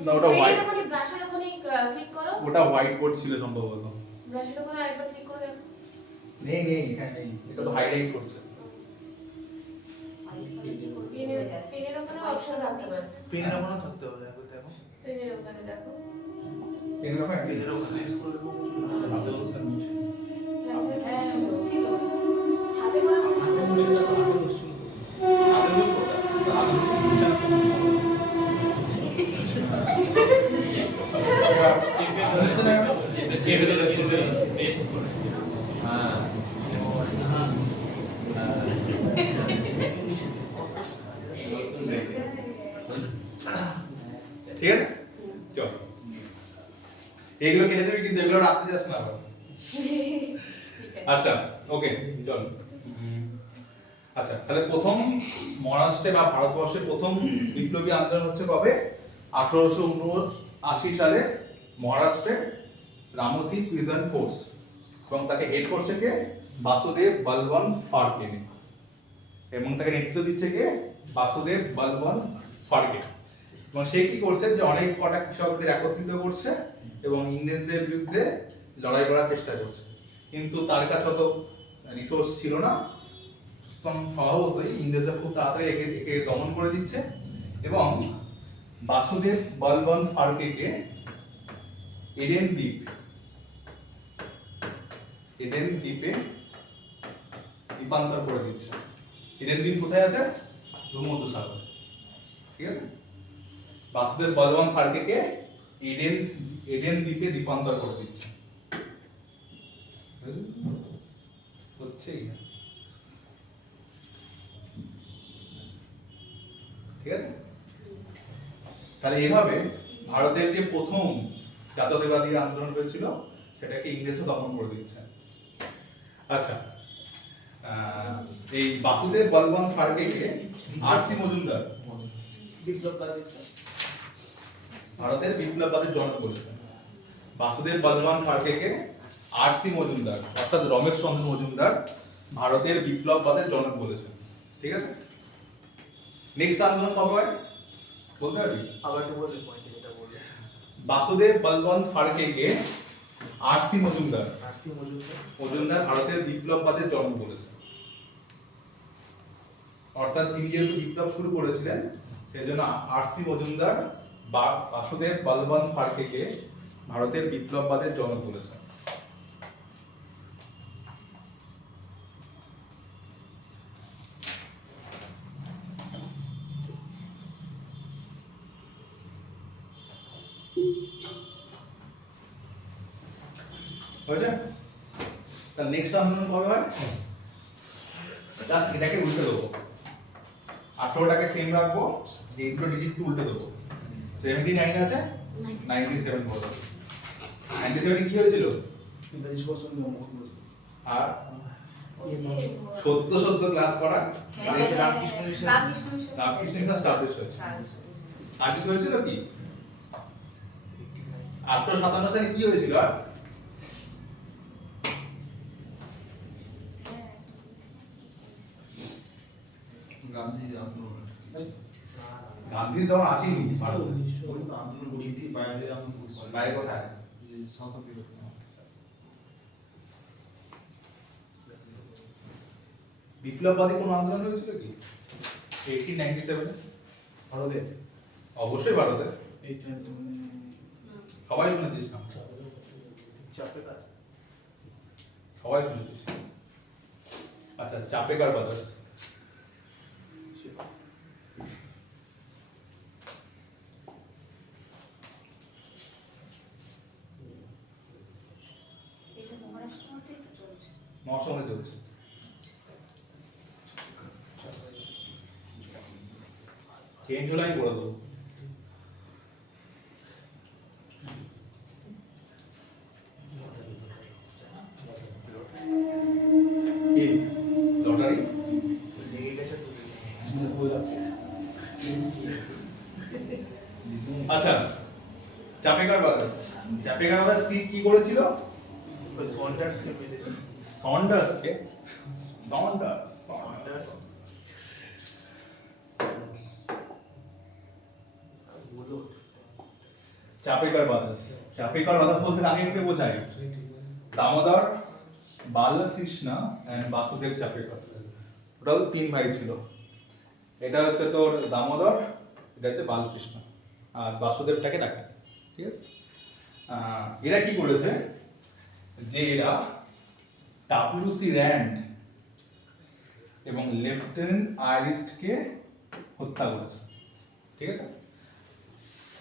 না, ওটা white। ওখানে ব্রাশের ওখানে ক্লিক করো। ওটা হোয়াইট বোর্ড ছিল সম্ভবত। ব্রাশের ওখানে আরেকবার ক্লিক করে দেখো। নেই এখানে নেই, এটা তো হাইলাইট করছে। পেনের ওখানে অপশন থাকতে পারে। পেনের ওখানে থাকতে হবে, একবার দেখো। পেনের ওখানে দেখো। এখানে ওখানে পেনের ওখানে স্ক্রল হ্যাঁ, ছিল। হাতে করে ঠিক আছে, চল এগুলো কিনে দিবি কিন্তু এগুলো রাখতে যাস না আবার। আচ্ছা ওকে চল। আচ্ছা, তাহলে প্রথম মহারাষ্ট্রে বা ভারতবর্ষের প্রথম বিপ্লবী আন্দোলন হচ্ছে কবে? 1879 সালে মহারাষ্ট্রে রামসি পিজন ফোর্স, এবং তাকে হেড করছে কে? বাসুদেব বলবন্ত ফাড়কে, এবং তাকে নেতৃত্ব দিচ্ছে কে? বাসুদেব বলবন্ত ফাড়কে। এবং সে কি করছে যে অনেক কটা কৃষকদের একত্রিত করছে এবং ইংরেজদের বিরুদ্ধে লড়াই করার চেষ্টা করছে, কিন্তু তার কাছে অত রিসোর্স ছিল না। স্বভাবতই ইংরেজরা খুব তাড়াতাড়ি একে দমন করে দিচ্ছে এবং বাসুদেব বলবন্ত ফাড়কে এডেন দ্বীপে দ্বীপান্তর করে দিচ্ছে। এডেন দ্বীপ কোথায় আছে? ভূমধ্যসাগর। ঠিক আছে, বাসুদেব বলবন্ত ফাড়কে এডেন দ্বীপে দ্বীপান্তর করে দিচ্ছে। হচ্ছেই না। ঠিক আছে, তাহলে এভাবে ভারতের যে প্রথম জাতীয়তাবাদী আন্দোলন হয়েছিল সেটাকে ইংরেজরা দমন করে দিচ্ছে। আচ্ছা, এই বাসুদেব বলবন্ত ফাড়কে আর.সি. মজুমদার ভারতের বিপ্লববাদের জনক বলেছেন। বাসুদেব বলবন্ত ফাড়কে আর.সি. মজুমদার অর্থাৎ রমেশচন্দ্র মজুমদার ভারতের বিপ্লববাদের জনক বলেছেন। ঠিক আছে, নেক্সট আন্দোলন কবে হয় বলতে পারবি? আবার একটু বললে পয়েন্ট যেটা বললে বাসুদেব বলবন্ত ফাড়কেকে আর.সি. আরসি মজুমদার মজুমদার ভারতের বিপ্লববাদের জনক বলেছেন। অর্থাৎ তিনি যেহেতু বিপ্লব শুরু করেছিলেন সেই জন্য আর.সি. মজুমদার বাসুদেব বলবন্ত ফাড়কেকে ভারতের বিপ্লববাদের জনক বলেছেন। হয়েছে? তাহলে নেক্সট আন্দোলন কবে হয়? জাস্ট এটাকে উল্টে দেবো, 18টাকে সেম রাখবো, এই দুটো ডিজিট উল্টে দেবো। 79 আছে, 97 করবো। 97 কি হয়েছিল? ইংরেজি বছর জন্মগ্রহণ করেছিল। আর ওই যে সদ্য ক্লাস করা Ramakrishna mission. Ramakrishna mission. Ramakrishna mission establish হয়েছে। আর কিছু হয়েছিল কি? 1857 সালে কি হয়েছিল? আর গান্ধী আন্দোলন গান্ধী তখন আসেনি ভারতে। আন্দোলন নীতি বাইরে আন্দোলন বাইরে কোথায়? South Africa. বিপ্লববাদী কোন আন্দোলন হয়েছিল কি 1897 ভারতে অবশ্যই ভারতে। এই টাইম সবাই শুনেছিস না? চাপেকার সবাই শুনেছিস। আচ্ছা, চাপেকার ব্রাদার্স। এটা মহারাষ্ট্রের মধ্যেই তো চলছে। মহাসংঘে চলছে। চেঞ্জ হলে আমি বলে দেবো। কি লটারি? লেগে গেছে তো বই আছে। আচ্ছা, চাপেকার ব্রাদার্স। চাপেকার ব্রাদার্স কি করেছিল? ওই সন্ডার্সকে মেরেছে সন্ডার্সকে সন্ডার্স বলো চাপেকার ব্রাদার্স। চাপেকার ব্রাদার্স বলতে আগে কে বোঝায়? দামোদর, বালকৃষ্ণ এন্ড বাসুদেব চাপেকার। টোটাল 3 ভাই ছিল। এটা হচ্ছে তোর দামোদর, এটা হচ্ছে বালকৃষ্ণ, আর বাসুদেবটাকে ডাকে। ঠিক আছে, এরা কি করেছে যে এরা ডাব্লিউসি র্যান্ড এবং লেফটেন্যান্ট আইরিস্টকে হত্যা করেছে। ঠিক আছে,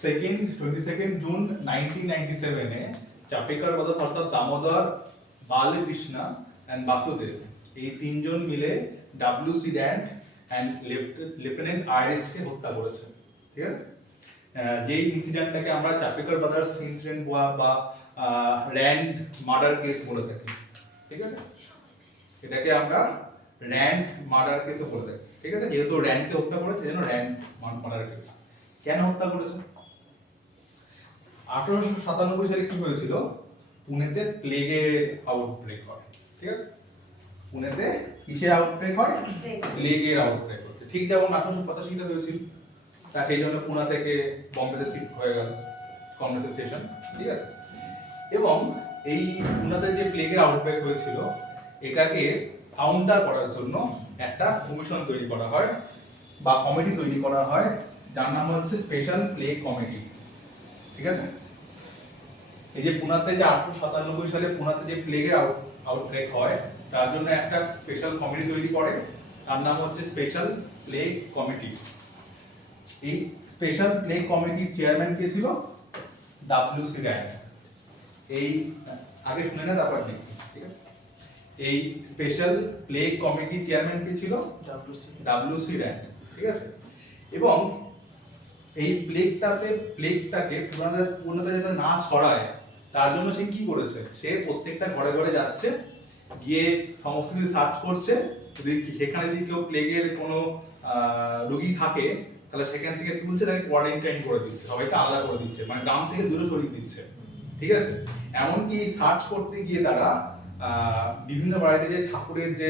22 জুন 1997 এ চাপেকার ব্রাদার্স অর্থাৎ দামোদর, বালকৃষ্ণ এন্ড বাসুদেব এই তিনজন মিলে ডাব্লিউসি র্যান্ড এন্ড লেফটেন্যান্ট আইরিস্টকে হত্যা করেছে। ঠিক আছে, যেই ইনসিডেন্টটাকে আমরা চাপেকার ব্রাদার্স ইনসিডেন্ট বা র্যান্ড মার্ডার কেস বলে থাকি। ঠিক আছে, এটাকে আমরা র্যান্ড মার্ডার কেসও বলে থাকি। ঠিক আছে, যেহেতু র্যান্ডকে হত্যা করেছে সেজন্য র্যান্ড মার্ডার কেস। কেন হত্যা করেছে? 1897 সালে কি হয়েছিল? পুনেতে প্লেগের আউটব্রেক হয়। ঠিক আছে, পুনেতে কিসের আউটব্রেক হয়? প্লেগের আউটব্রেক হচ্ছে। ঠিক যেমন 1885 তে হয়েছিল, তা সেই জন্য পুনা থেকে বম্বেতে শিফট হয়ে গেল কংগ্রেসের সেশন। ঠিক আছে, এবং এই পুনাতে যে প্লেগের আউটব্রেক হয়েছিল এটাকে কাউন্টার করার জন্য একটা কমিশন তৈরি করা হয় বা কমিটি তৈরি করা হয়, যার নাম হচ্ছে স্পেশাল প্লেগ কমিটি। ঠিক আছে, এই যে পুনাতে যে 1897 সালে পুনাতে যে প্লেগের আউটব্রেক হয় তার জন্য একটা স্পেশাল কমিটি তৈরি করে, তার নাম হচ্ছে স্পেশাল প্লেগ কমিটি। এই স্পেশাল প্লেগ কমিটির চেয়ারম্যান কে ছিল? WC RAND. এই আগে শুনে না তারপর দেখি। ঠিক আছে, এই স্পেশাল প্লেগ কমিটি চেয়ারম্যান কে ছিল? WC RAND. ঠিক আছে, এবং এই প্লেগটাকে পুনাতে যাতে না ছড়ায় তার জন্য সে কি করেছে? সে প্রত্যেকটা ঘরে ঘরে যাচ্ছে, গিয়ে সমস্ত কিছু সার্চ করছে, যদি সেখানে যদি কেউ প্লেগের কোনো রোগী থাকে তাহলে সেখান থেকে তুলছে, তাকে কোয়ারেন্টাইন করে দিচ্ছে, সবাইকে আলাদা করে দিচ্ছে, মানে গ্রাম থেকে দূরে সরিয়ে দিচ্ছে। ঠিক আছে, এমনকি সার্চ করতে গিয়ে তারা বিভিন্ন বাড়িতে যে ঠাকুরের যে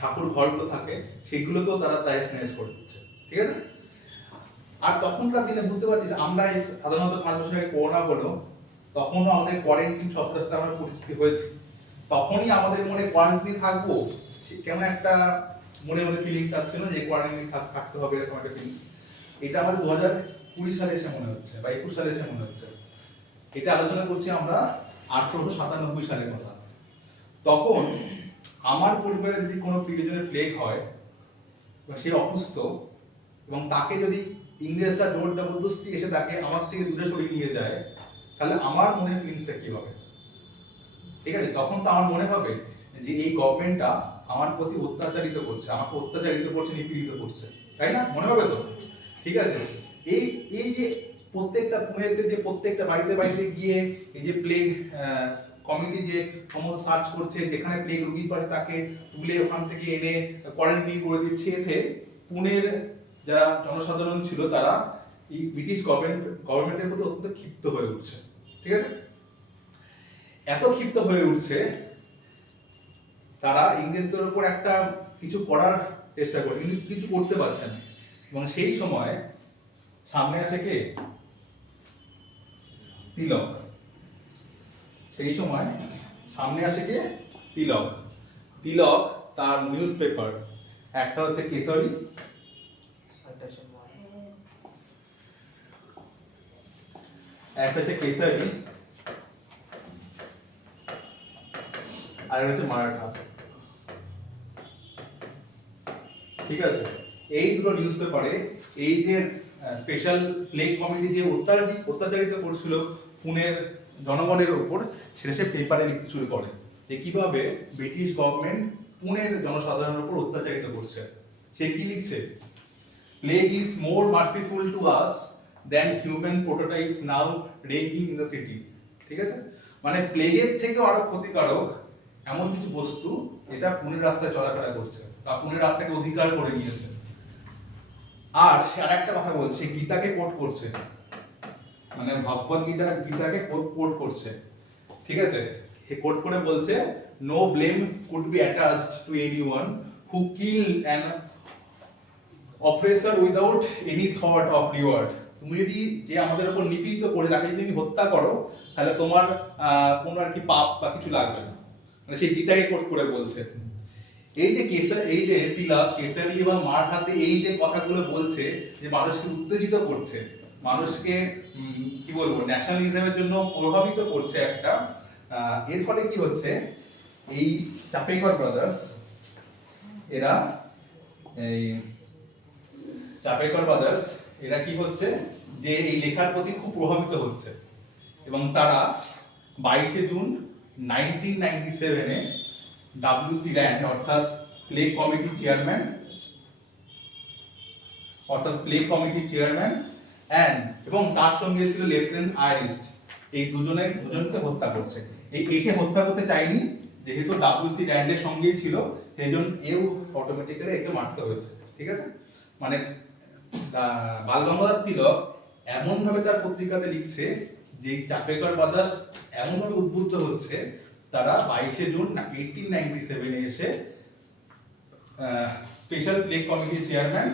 ঠাকুর ঘরগুলো থাকে সেগুলোকেও তারা তাইস নাইস করে দিচ্ছে, ঠিক আছে। আর তখনকার দিনে বুঝতে পারছি যে আমরা সাধারণত 5 বছর আগে করোনা হলো, তখনও আমাদের কোয়ারেন্টিন শব্দটার সাথে আমরা পরিচিতি হয়েছে। তখনই আমাদের মনে কোয়ারেন্টিনে থাকবো কেমন একটা মনের মধ্যে ফিলিংস আসছে না, যে কোয়ারেন্টিনে থাকতে হবে এরকম একটা ফিলিংস। এটা আমাদের 2020 সালে এসে মনে হচ্ছে বা 21 সালে এসে মনে হচ্ছে। এটা আলোচনা করছি আমরা 1897 সালের কথা। তখন আমার পরিবারে যদি কোনো প্রিয়জনের প্লেগ হয় বা সে অসুস্থ এবং তাকে যদি ইংরেজরা জোর জবরদস্তি এসে তাকে আমার থেকে দূরে সরিয়ে নিয়ে যায়, তাহলে আমার মনের ফিলিংসটা কি হবে? ঠিক আছে, তখন তো আমার মনে হবে যে এই গভর্নমেন্টটা আমার প্রতি অত্যাচারিত করছে, আমাকে অত্যাচারিত করছে, নিপীড়িত করছে, তাই না? মনে হবে তো? ঠিক আছে, এই যে প্রত্যেকটা পুনেতে যে প্রত্যেকটা বাড়িতে বাড়িতে গিয়ে এই যে প্লেগ কমিটি যে সমস্ত সার্চ করছে, যেখানে প্লেগ রোগী পারে তাকে তুলে ওখান থেকে এনে কোয়ারেন্টাইন করে দিচ্ছে, এতে পুনের যারা জনসাধারণ ছিল তারা এই ব্রিটিশ গভর্নমেন্টের প্রতি অত্যন্ত ক্ষিপ্ত হয়ে উঠছে, ঠিক আছে। এত ক্ষিপ্ত হয়ে উঠছে তারা ইংরেজদের উপর একটা কিছু করার চেষ্টা করে, কিন্তু কিছু করতে পারছে না। এবং সেই সময় সামনে আসে কে? তিলক। সেই সময় সামনে আসে কে? তিলক। তিলক তার নিউজ পেপার, একটা হচ্ছে কেশরী, একটা হচ্ছে কেশরী, আর একটা হচ্ছে মারাঠা, ঠিক আছে। এই দুটো নিউজ পেপারে এই যে স্পেশাল প্লেগ কমিটি যে অত্যাচারিত করছিল পুনের জনগণের উপর, সেটা সে পেপারে লিখতে শুরু করে যে কিভাবে ব্রিটিশ গভর্নমেন্ট পুনের জনসাধারণের উপর অত্যাচারিত করছে। সে কি লিখছে? Plague is more merciful to us than human প্রোটোটাইপস now ragging in the city, ঠিক আছে। মানে প্লেগের থেকেও আরো ক্ষতিকারক এমন কিছু বস্তু এটা পুনের রাস্তায় চলাফেরা করছে বা পুনের রাস্তাকে অধিকার করে নিয়েছে। আর সে আর একটা কথা বলছে, গীতাকে কোট করছে, মানে ভগবত গীতাকে কোট করছে, ঠিক আছে। সে কোট করে বলছে, no blame could be attached to anyone who kill an operation without any thought of reward. তুমি যদি যে আমাদের উপর নিপীড়িত করে তাকে যদি তুমি হত্যা করো, তাহলে তোমার কোনো আর কি পাপ বা কিছু লাগবে না, মানে সেই গীতাকে কোট করে বলছে। এই যে এই যে তিলক কেশরী এবং মারাঠাতে এই যে কথাগুলো বলছে, যে মানুষকে উত্তেজিত করছে, মানুষকে কি বলবো ন্যাশনালিজমের জন্য প্রভাবিত করছে একটা, এর ফলে কি হচ্ছে, এই চাপেকর ব্রাদার্স এরা কি হচ্ছে যে এই লেখার প্রতি খুব প্রভাবিত হচ্ছে এবং তারা 22 জুন 1997 এ WC র্যান্ড অর্থাৎ প্লেগ কমিটির চেয়ারম্যান এবং তার সঙ্গে ছিল লেফটেন্যান্ট আয়ারিস্ট, এই দুজনকে হত্যা করছে। একে হত্যা করতে চাইনি, যেহেতু WC র্যান্ডের সঙ্গেই ছিল, সেই জন্য এও অটোমেটিক্যালি একে মারতে হয়েছে, ঠিক আছে। মানে বালগঙ্গাধর তিলক এমন ভাবে তার পত্রিকাতে লিখছে যে চাপেকর ব্রাদার্স এমন ভাবে উদ্বুদ্ধ হচ্ছে, তারা 22 জুন 1897 এ এসে স্পেশাল প্লেগ কমিটির চেয়ারম্যান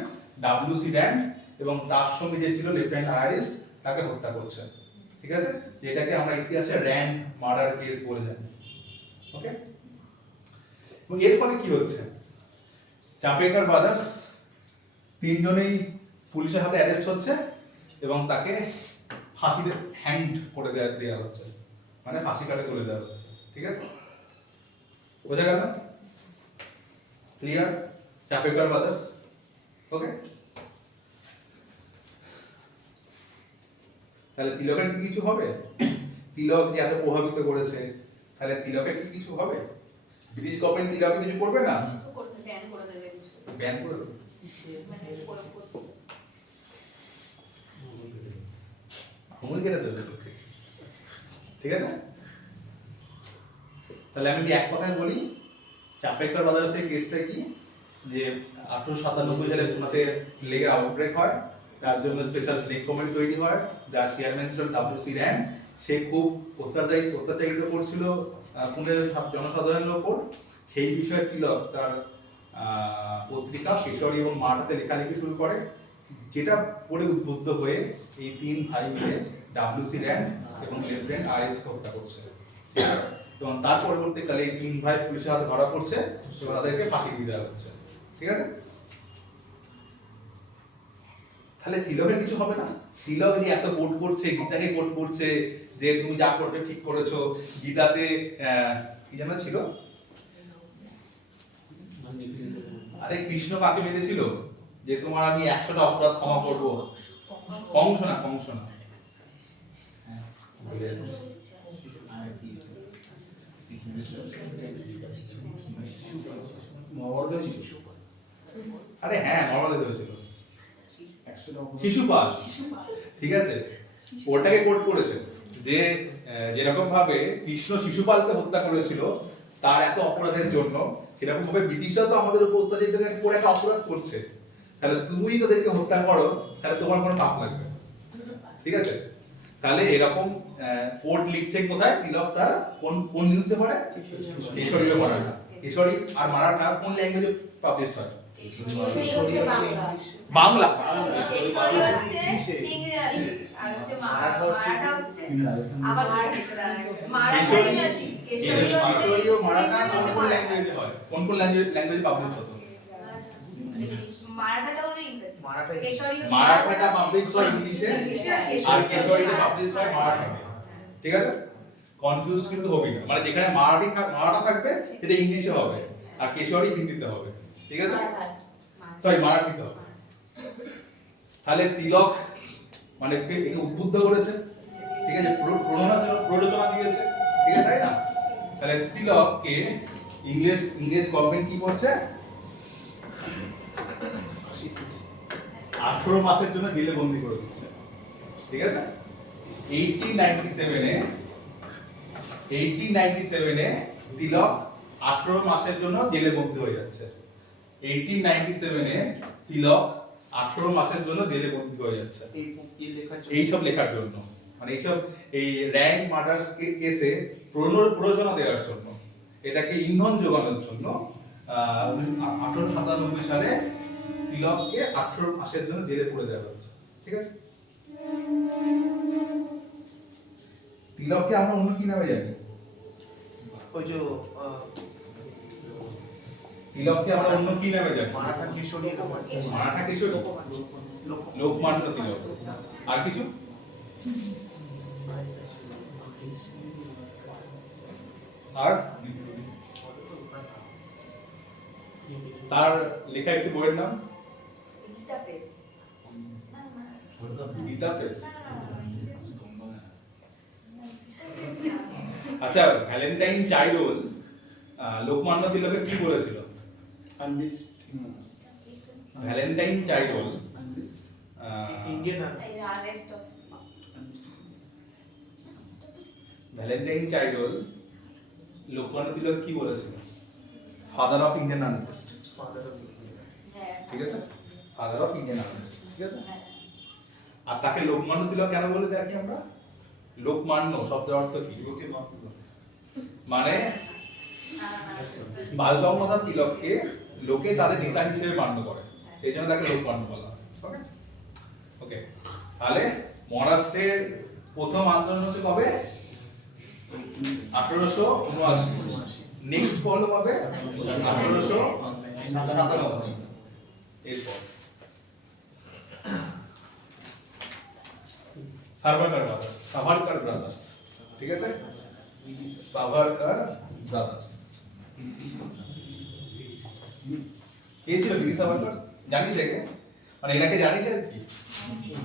WC র্যান্ড এবং তার সঙ্গে যে ছিল লেফটেন্যান্ট আয়ারিস্ট তাকে হত্যা করছে, ঠিক আছে। যেটাকে আমরা ইতিহাসে র্যান্ড মার্ডার কেস বলে জানি, ওকে। এবং এর ফলে কি হচ্ছে, চাপেকর ব্রাদার্স তিনজনেই পুলিশের হাতে অ্যারেস্ট হচ্ছে এবং তাকে ফাঁসিতে হ্যান্ড করে দেওয়া হচ্ছে, মানে ফাঁসি কাটে তুলে দেওয়া হচ্ছে, ঠিক আছে। বোঝা গেল? ক্লিয়ার? চাপেকর ব্রাদার্স, ওকে। তাহলে তিলকের কি কিছু হবে? তিলক যে এত প্রভাবিত করেছে, তাহলে তিলকের কি কিছু হবে? ব্রিটিশ গভর্নমেন্ট তিলকে কিছু করবে না? ব্যান করে দেবে কিছু। ব্যান করে দেবে, মানে আঙুল কেটে দেবে, ঠিক আছে। তাহলে আমি এক কথায় বলি, চাপেকর ব্রাদার্সের কেসটা কি, যে 1897 সালে পুনাতে প্লেগের আউটব্রেক হয়, তার জন্য স্পেশাল প্লেগ কমিটি তৈরি হয়, যার চেয়ারম্যান ছিল WC র্যান্ড। সে খুব অত্যাচারিত করছিল পুনের জনসাধারণের ওপর, সেই বিষয়ে তিলক তার পত্রিকা কেশরী এবং মারাঠাতে লেখালেখি শুরু করে, যেটা পড়ে উদ্বুদ্ধ হয়ে এই তিন ভাই মিলে ডাব্লিউসি র্যান্ড এবং লেফটেন্যান্ট আরএসকে হত্যা করছে। এবং তার পরবর্তীকালে এই তিন ভাই পুলিশের হাতে ধরা পড়ছে এবং তাদেরকে ফাঁসি দিয়ে দেওয়া হচ্ছে। ঠিক আছে, তাহলে তিলকের কিছু হবে না? তিলক যে এত কোট করছে, গীতাকে কোট করছে যে তুমি যা করতে ঠিক করেছো, গীতাতে কি যেন ছিল, আরে কৃষ্ণ কাকে মেরেছিল যে তোমার আমি 100টা অপরাধ ক্ষমা করবো? কংস না, কংস না, মহাভারতে ছিল আরে হ্যাঁ মহাভারতে হয়েছিল শিশুপাল। ঠিক আছে, ওটাকে কোট করেছে যে যেরকম ভাবে কৃষ্ণ শিশুপালকে হত্যা করেছিল তার এত অপরাধের জন্য, সেরকম ভাবে ব্রিটিশরা তো আমাদের উপর অত্যাচারিত করে একটা অপরাধ করছে, তাহলে তুমি তাদেরকে হত্যা করো, তাহলে তোমার কোনো পাপ লাগবে না। ঠিক আছে, তাহলে এরকম কোট লিখছে কোথায়? তিলক তার কোন নিউজ পেপারে? কেশরী ও মারাঠা। কেশরী আর মারাঠা কোন ল্যাঙ্গুয়েজে পাবলিশ হয়? বাংলা। কেশরী ও মারাঠা কোন ল্যাঙ্গুয়েজে হয়? কোন ল্যাঙ্গুয়েজে পাবলিশ হতো? মারাঠাটা পাবলিশ হয় ইংলিশে আর কেশরীটা পাবলিশ হয় মারাঠিতে। ঠিক আছে, কনফিউজ কিন্তু হবি না, মানে যেখানে মারাঠা থাকবে সেটা ইংলিশে হবে আর কেশরী হিন্দিতে হবে। ঠিক আছে, সরি মারাঠিতে হবে। তাহলে তিলক মানে একে উদ্বুদ্ধ করেছে, ঠিক আছে, প্ররোচনা দিয়েছে, ঠিক আছে, তাই না? তাহলে তিলককে ইংরেজ গভর্নমেন্ট কি করছে? 18 মাসের জন্য জেলে বন্দী করে দিচ্ছে। ঠিক আছে, 1897 তিলক 18 মাসের জন্য জেলে বন্দী হয়ে যাচ্ছে। 1897 তিলক 18 মাসের জন্য জেলে বন্দী হয়ে যাচ্ছে এইসব লেখার জন্য, মানে এইসব এই র্যাঙ্ক মার্ডার কেসে প্ররোচনা দেওয়ার জন্য, এটাকে ইন্ধন যোগানোর জন্য 1897 সালে তিলককে 18 মাসের জন্য জেলে পুরে দেওয়া হচ্ছে। ঠিক আছে, তিলককে আমরা অন্য কি নামে জানি? ওই যে তিলককে আমরা অন্য কি নামে জানি? মারাঠা কিশোরী, মারাঠা কিশোরী, লোকমান্য তিলক। আর কিছু? আর তার লেখা একটি বইয়ের নাম গীতা প্রেস। আচ্ছা, ভ্যালেন্টাইন চাইরোল লোকমান্য তিলকের কি বলেছিল? Valentine Chirol Indian Valentine Chirol Lokmanya Tilak কি বলেছিল? Father of Indian unrest. ঠিক আছে, ফাদার অফ ইন্ডিয়ান আর্মিস্ট। ঠিক আছে, আর তাকে লোকমান্য তিলক কেন বলে দেখি আমরা? লোকমান্য শব্দের অর্থ কি? মানে বাল গঙ্গাধর তিলককে লোকে তাদের নেতা হিসেবে মান্য করে, সেই জন্য তাকে লোকমান্য বলা হয়। ওকে ওকে, তাহলে মহারাষ্ট্রের প্রথম আন্দোলন হচ্ছে কবে? 1879। নেক্সট কল হবে 1897। এরপর সাভারকার ব্রাদার্স। ঠিক আছে, সাভারকার ব্রাদার্স। কে ছিল বীর সাভারকার? জানিস একে? মানে এনাকে জানিস আর কি?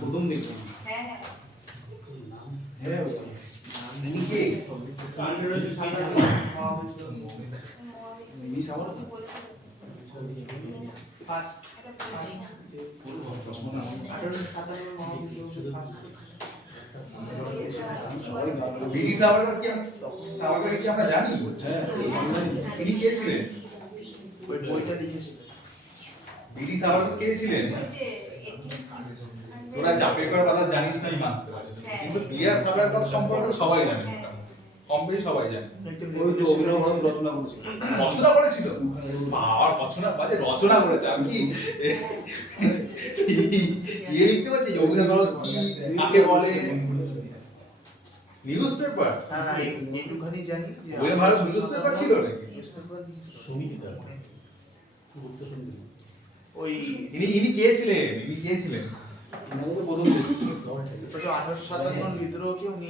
প্রথম দিন হ্যাঁ ইনি কে? মিস আমার বীর সাভারকার কি আমরা জানি? হ্যাঁ ইনি কে ছিলেন? ওই বইটা লিখেছিল। বীর সাভারকার কে ছিলেন? তোরা জাপেকর কথা জানিস নাই মাত্র, কিন্তু বীর সাভারকার সম্পর্কে সবাই জানে, কম বেশি সবাই জানে। ওই তো অভিনব রচনা করেছিল। রচনা করেছিল, আর রচনা বাজে রচনা করেছে। আমি কি ইয়ে লিখতে পারছি অভিনব কি কাকে বলে? News paper? না না এইটুখানি জানি যে ওই ভারত নিউজ পেপার ছিল নাকি? ওই ইনি কে ছিলেন? এনাকে তো প্রথম দেখেছিল। 1857 বিদ্রোহকে উনি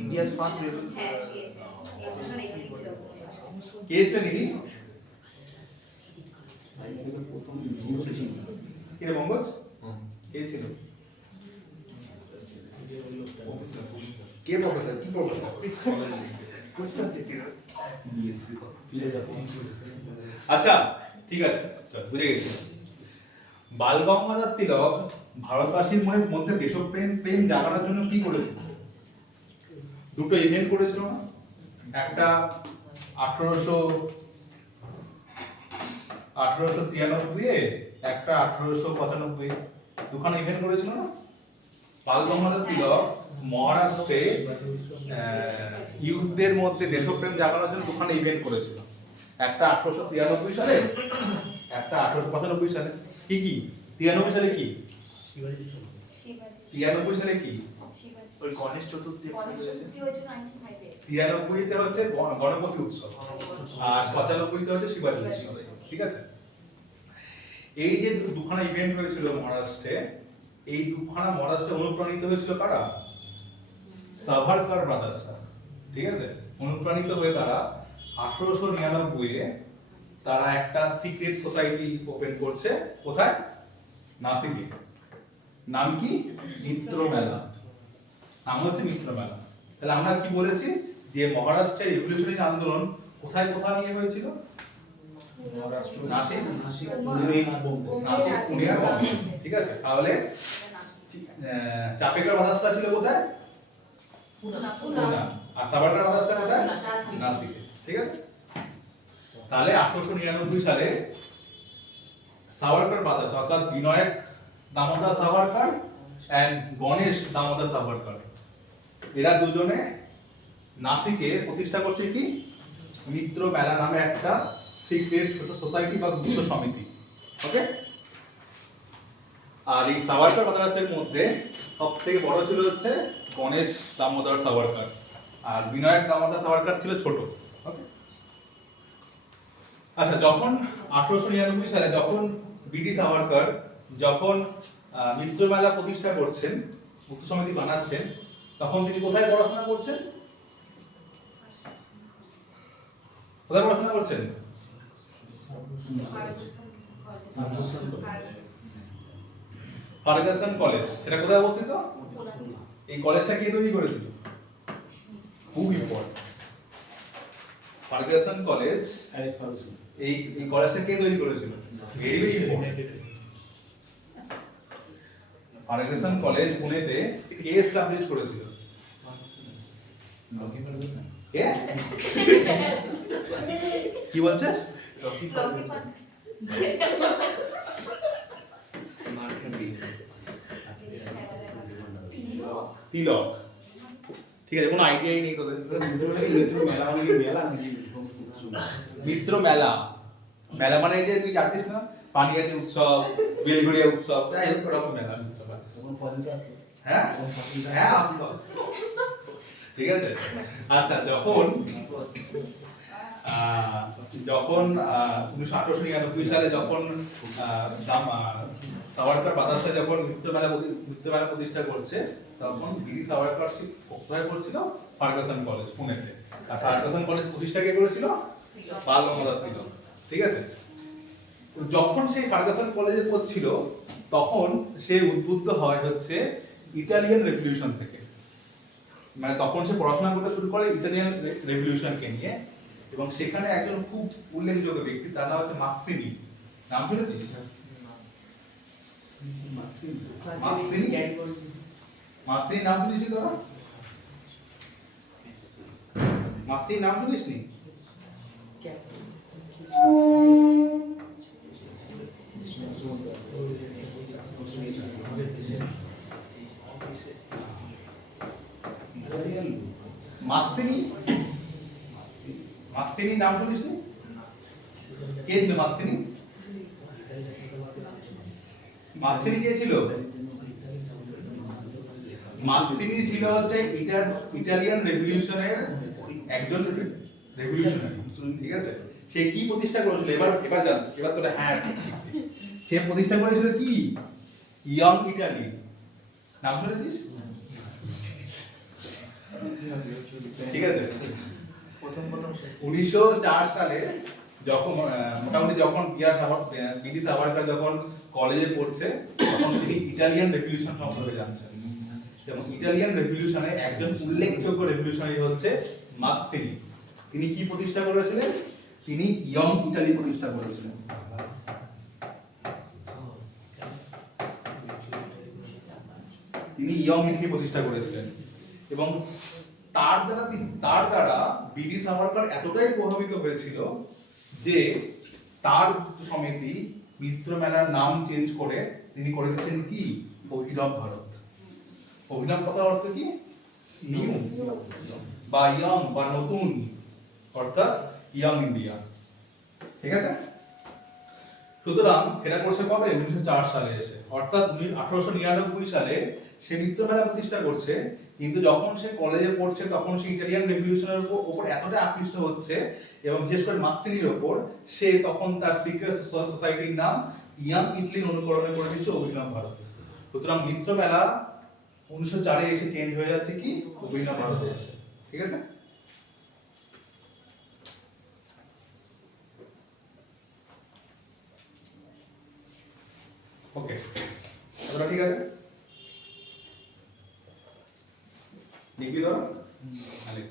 ইন্ডিয়াস ফার্স্ট হ্যাঁ দিয়েছে এখন রেখে দিতে হবে কে ছিলেন ইনি? এনাকে তো প্রথম লিখেছিল। কে রে মঙ্গজ? কে ছিল? কে প্রফেসর? কি প্রফেসর? আচ্ছা ঠিক আছে, চল বুঝে গেছি। বাল গঙ্গাধর তিলক ভারতবাসীর মধ্যে দেশপ্রেম জাগানোর জন্য কি করেছিল? দুটো ইভেন্ট করেছিল না? একটা 1893 এ, একটা 1895 এ, দুখানা ইভেন্ট করেছিল না? বাল গঙ্গাধর তিলক মহারাষ্ট্রে ইউথদের মধ্যে দেশপ্রেম জাগানোর জন্য দুখানা ইভেন্ট করেছিল। একটা 1893 সালে, একটা 1895 সালে। কি কি? 93 সালে কি? শিবাজি 93 সালে কি? শিবাজি ওই গণেশ চতুর্থী গণেশ চতুর্থী হয়েছিল 95 এ 93 তে হচ্ছে গণপতি উৎসব, আর 95 তে হচ্ছে শিবাজি উৎসব। ঠিক আছে? এই যে দুখানা ইভেন্ট হয়েছিল মহারাষ্ট্রে, এই দুখানা মহারাষ্ট্রে অনুপ্রাণিত হয়েছিল কারা? সাভারকার ব্রাদার্সরা। ঠিক আছে? অনুপ্রাণিত হয়ে তারা 1899 এ তারা একটা সিক্রেট সোসাইটি ওপেন করছে। কোথায়? নাসিকে। নাম কি? মিত্র মেলা। নাম হচ্ছে মিত্র মেলা। তাহলে আমরা কি বলেছি যে মহারাষ্ট্রের রিভলিউশনারি আন্দোলন কোথায় নিয়ে হয়েছিল? নাসিক, পুনে আর বম্বে। ঠিক আছে? তাহলে চাপেকার ব্রাদার্সরা ছিল কোথায়? পুনা। আর সাভারকার ব্রাদার্সরা কোথায়? নাসিকে। ঠিক আছে? তাহলে 1899 সালে সাভারকার ব্রাদার্স অর্থাৎ বিনায়ক দামোদর সাভারকার এন্ড গণেশ দামোদর সাভারকার, এরা দুজনে নাসিকে প্রতিষ্ঠা করছে কি? মিত্র মেলা নামে একটা সিক্রেট সোসাইটি বা গুপ্ত সমিতি। ওকে? আর এই সাভারকার ব্রাদার্সের মধ্যে সবথেকে বড় ছিল হচ্ছে গণেশ দামোদর সাভারকার, আর বিনায়ক দামোদর সাভারকার ছিল ছোট। ওকে? আচ্ছা, যখন 1899 সালে যখন বিডি সাভারকার যখন মিত্র মেলা প্রতিষ্ঠা করছেন, মুক্ত সমিতি বানাচ্ছেন, তখন তিনি কোথায় পড়াশোনা করছেন? কোথায় পড়াশোনা করছেন? Ferguson college. এটা কোথায় অবস্থিত? এই কলেজটা কে তৈরি করেছিল? খুব ইম্পর্টেন্ট। ফার্গাসন কলেজ, এই কলেজটা কে তৈরি করেছিল? Very very important. Fergusson college পুনেতে কে এস্টাবলিশ করেছিল? কে? কি বলছিস? লকি তিলক। ঠিক আছে, কোনো আইডিয়াই নেই তোদের। মিত্র মেলা, মেলা মানে এই যে তুই জানিস না, পানিহাটি উৎসব, বেলঘড়িয়া উৎসব, যাই হোক ওরকম মেলা। হ্যাঁ হ্যাঁ, আসতো। ঠিক আছে? আচ্ছা, যখন 1899 সালে যখন সাভারকার ব্রাদার্সরা যখন মিত্র মেলা প্রতিষ্ঠা করছে, তখন বিডি সাভারকার কোথায় করছিল? ফার্গাসন কলেজ পুনেতে। আর ফার্গাসন কলেজ প্রতিষ্ঠা কে করেছিল? বাল গঙ্গাধর তিলক। ঠিক আছে? যখন সেই ফার্গাসন কলেজে পড়ছিল, তখন সে উদ্বুদ্ধ হয় হচ্ছে ইটালিয়ান রেভলিউশন থেকে। মানে তখন সে পড়াশোনা করতে শুরু করে ইটালিয়ান রেভলিউশনকে নিয়ে, এবং সেখানে একজন খুব উল্লেখযোগ্য ব্যক্তি, তার নাম হচ্ছে মাক্সিমি। নাম শুনেছিস? মাক্সিমি নাম শুনেছিস তোরা? মাক্সিমি নাম শুনিস নি? মাতসিনি নাম শুনিস নি? কে ছিল মাতসিনি? মাতসিনি কে ছিল? মাতসিনি ছিল হচ্ছে ইটালিয়ান রেভলিউশনের একজন রেভলিউশনারি, ঠিক আছে? সে কি প্রতিষ্ঠা করেছিল? এবার জান, এবার তোরা হ্যাঁ ঠিক। সে প্রতিষ্ঠা করেছিল কি? Young Italy. নাম শুনেছিস? ঠিক আছে। প্রথম 1904 সালে যখন মোটামুটি যখন বিডি সাভারকার যখন কলেজে পড়ছে তখন তিনি ইটালিয়ান রেভলিউশন সম্পর্কে জানছেন, এবং ইটালিয়ান রেভলিউশনে একজন উল্লেখযোগ্য রেভলিউশনারি হচ্ছে মাতসিনি। তিনি কি প্রতিষ্ঠা করেছিলেন? তিনি ইয়ং ইটালি প্রতিষ্ঠা করেছিলেন। তিনি ইয়ং ইটালি প্রতিষ্ঠা করেছিলেন এবং তার দ্বারা বিডি সাভারকার এতটাই প্রভাবিত হয়েছিল যে তার সমিতি মিত্র মেলার নাম চেঞ্জ করে তিনি করে দিচ্ছেন কি? অভিনব ভারত। অভিনব কথার অর্থ কি? নিউ বা ইয়ং বা নতুন, অর্থাৎ ইয়ং ইন্ডিয়া। ঠিক আছে? সুতরাং এটা করছে কবে? 1904 সালে এসে, অর্থাৎ 1899 সালে সে মিত্র মেলা প্রতিষ্ঠা করছে। কিন্তু যখন সে কলেজে পড়ছে তখন সে ইটালিয়ান রেভলিউশনের উপর এতটা আকৃষ্ট হচ্ছে এবং বিশেষ করে মাতসিনির উপর, সে তখন তার সিক্রেট সোসাইটির নাম ইয়াং ইটালির অনুকরণে করে দিচ্ছে অভিনব ভারত। সুতরাং মিত্র মেলা 1904 এসে চেঞ্জ হয়ে যাচ্ছে কি? অভিনব ভারতে এসে। ঠিক আছে? ওকে, এবার ঠিক আছে, লিখবি ধরো আলেখ।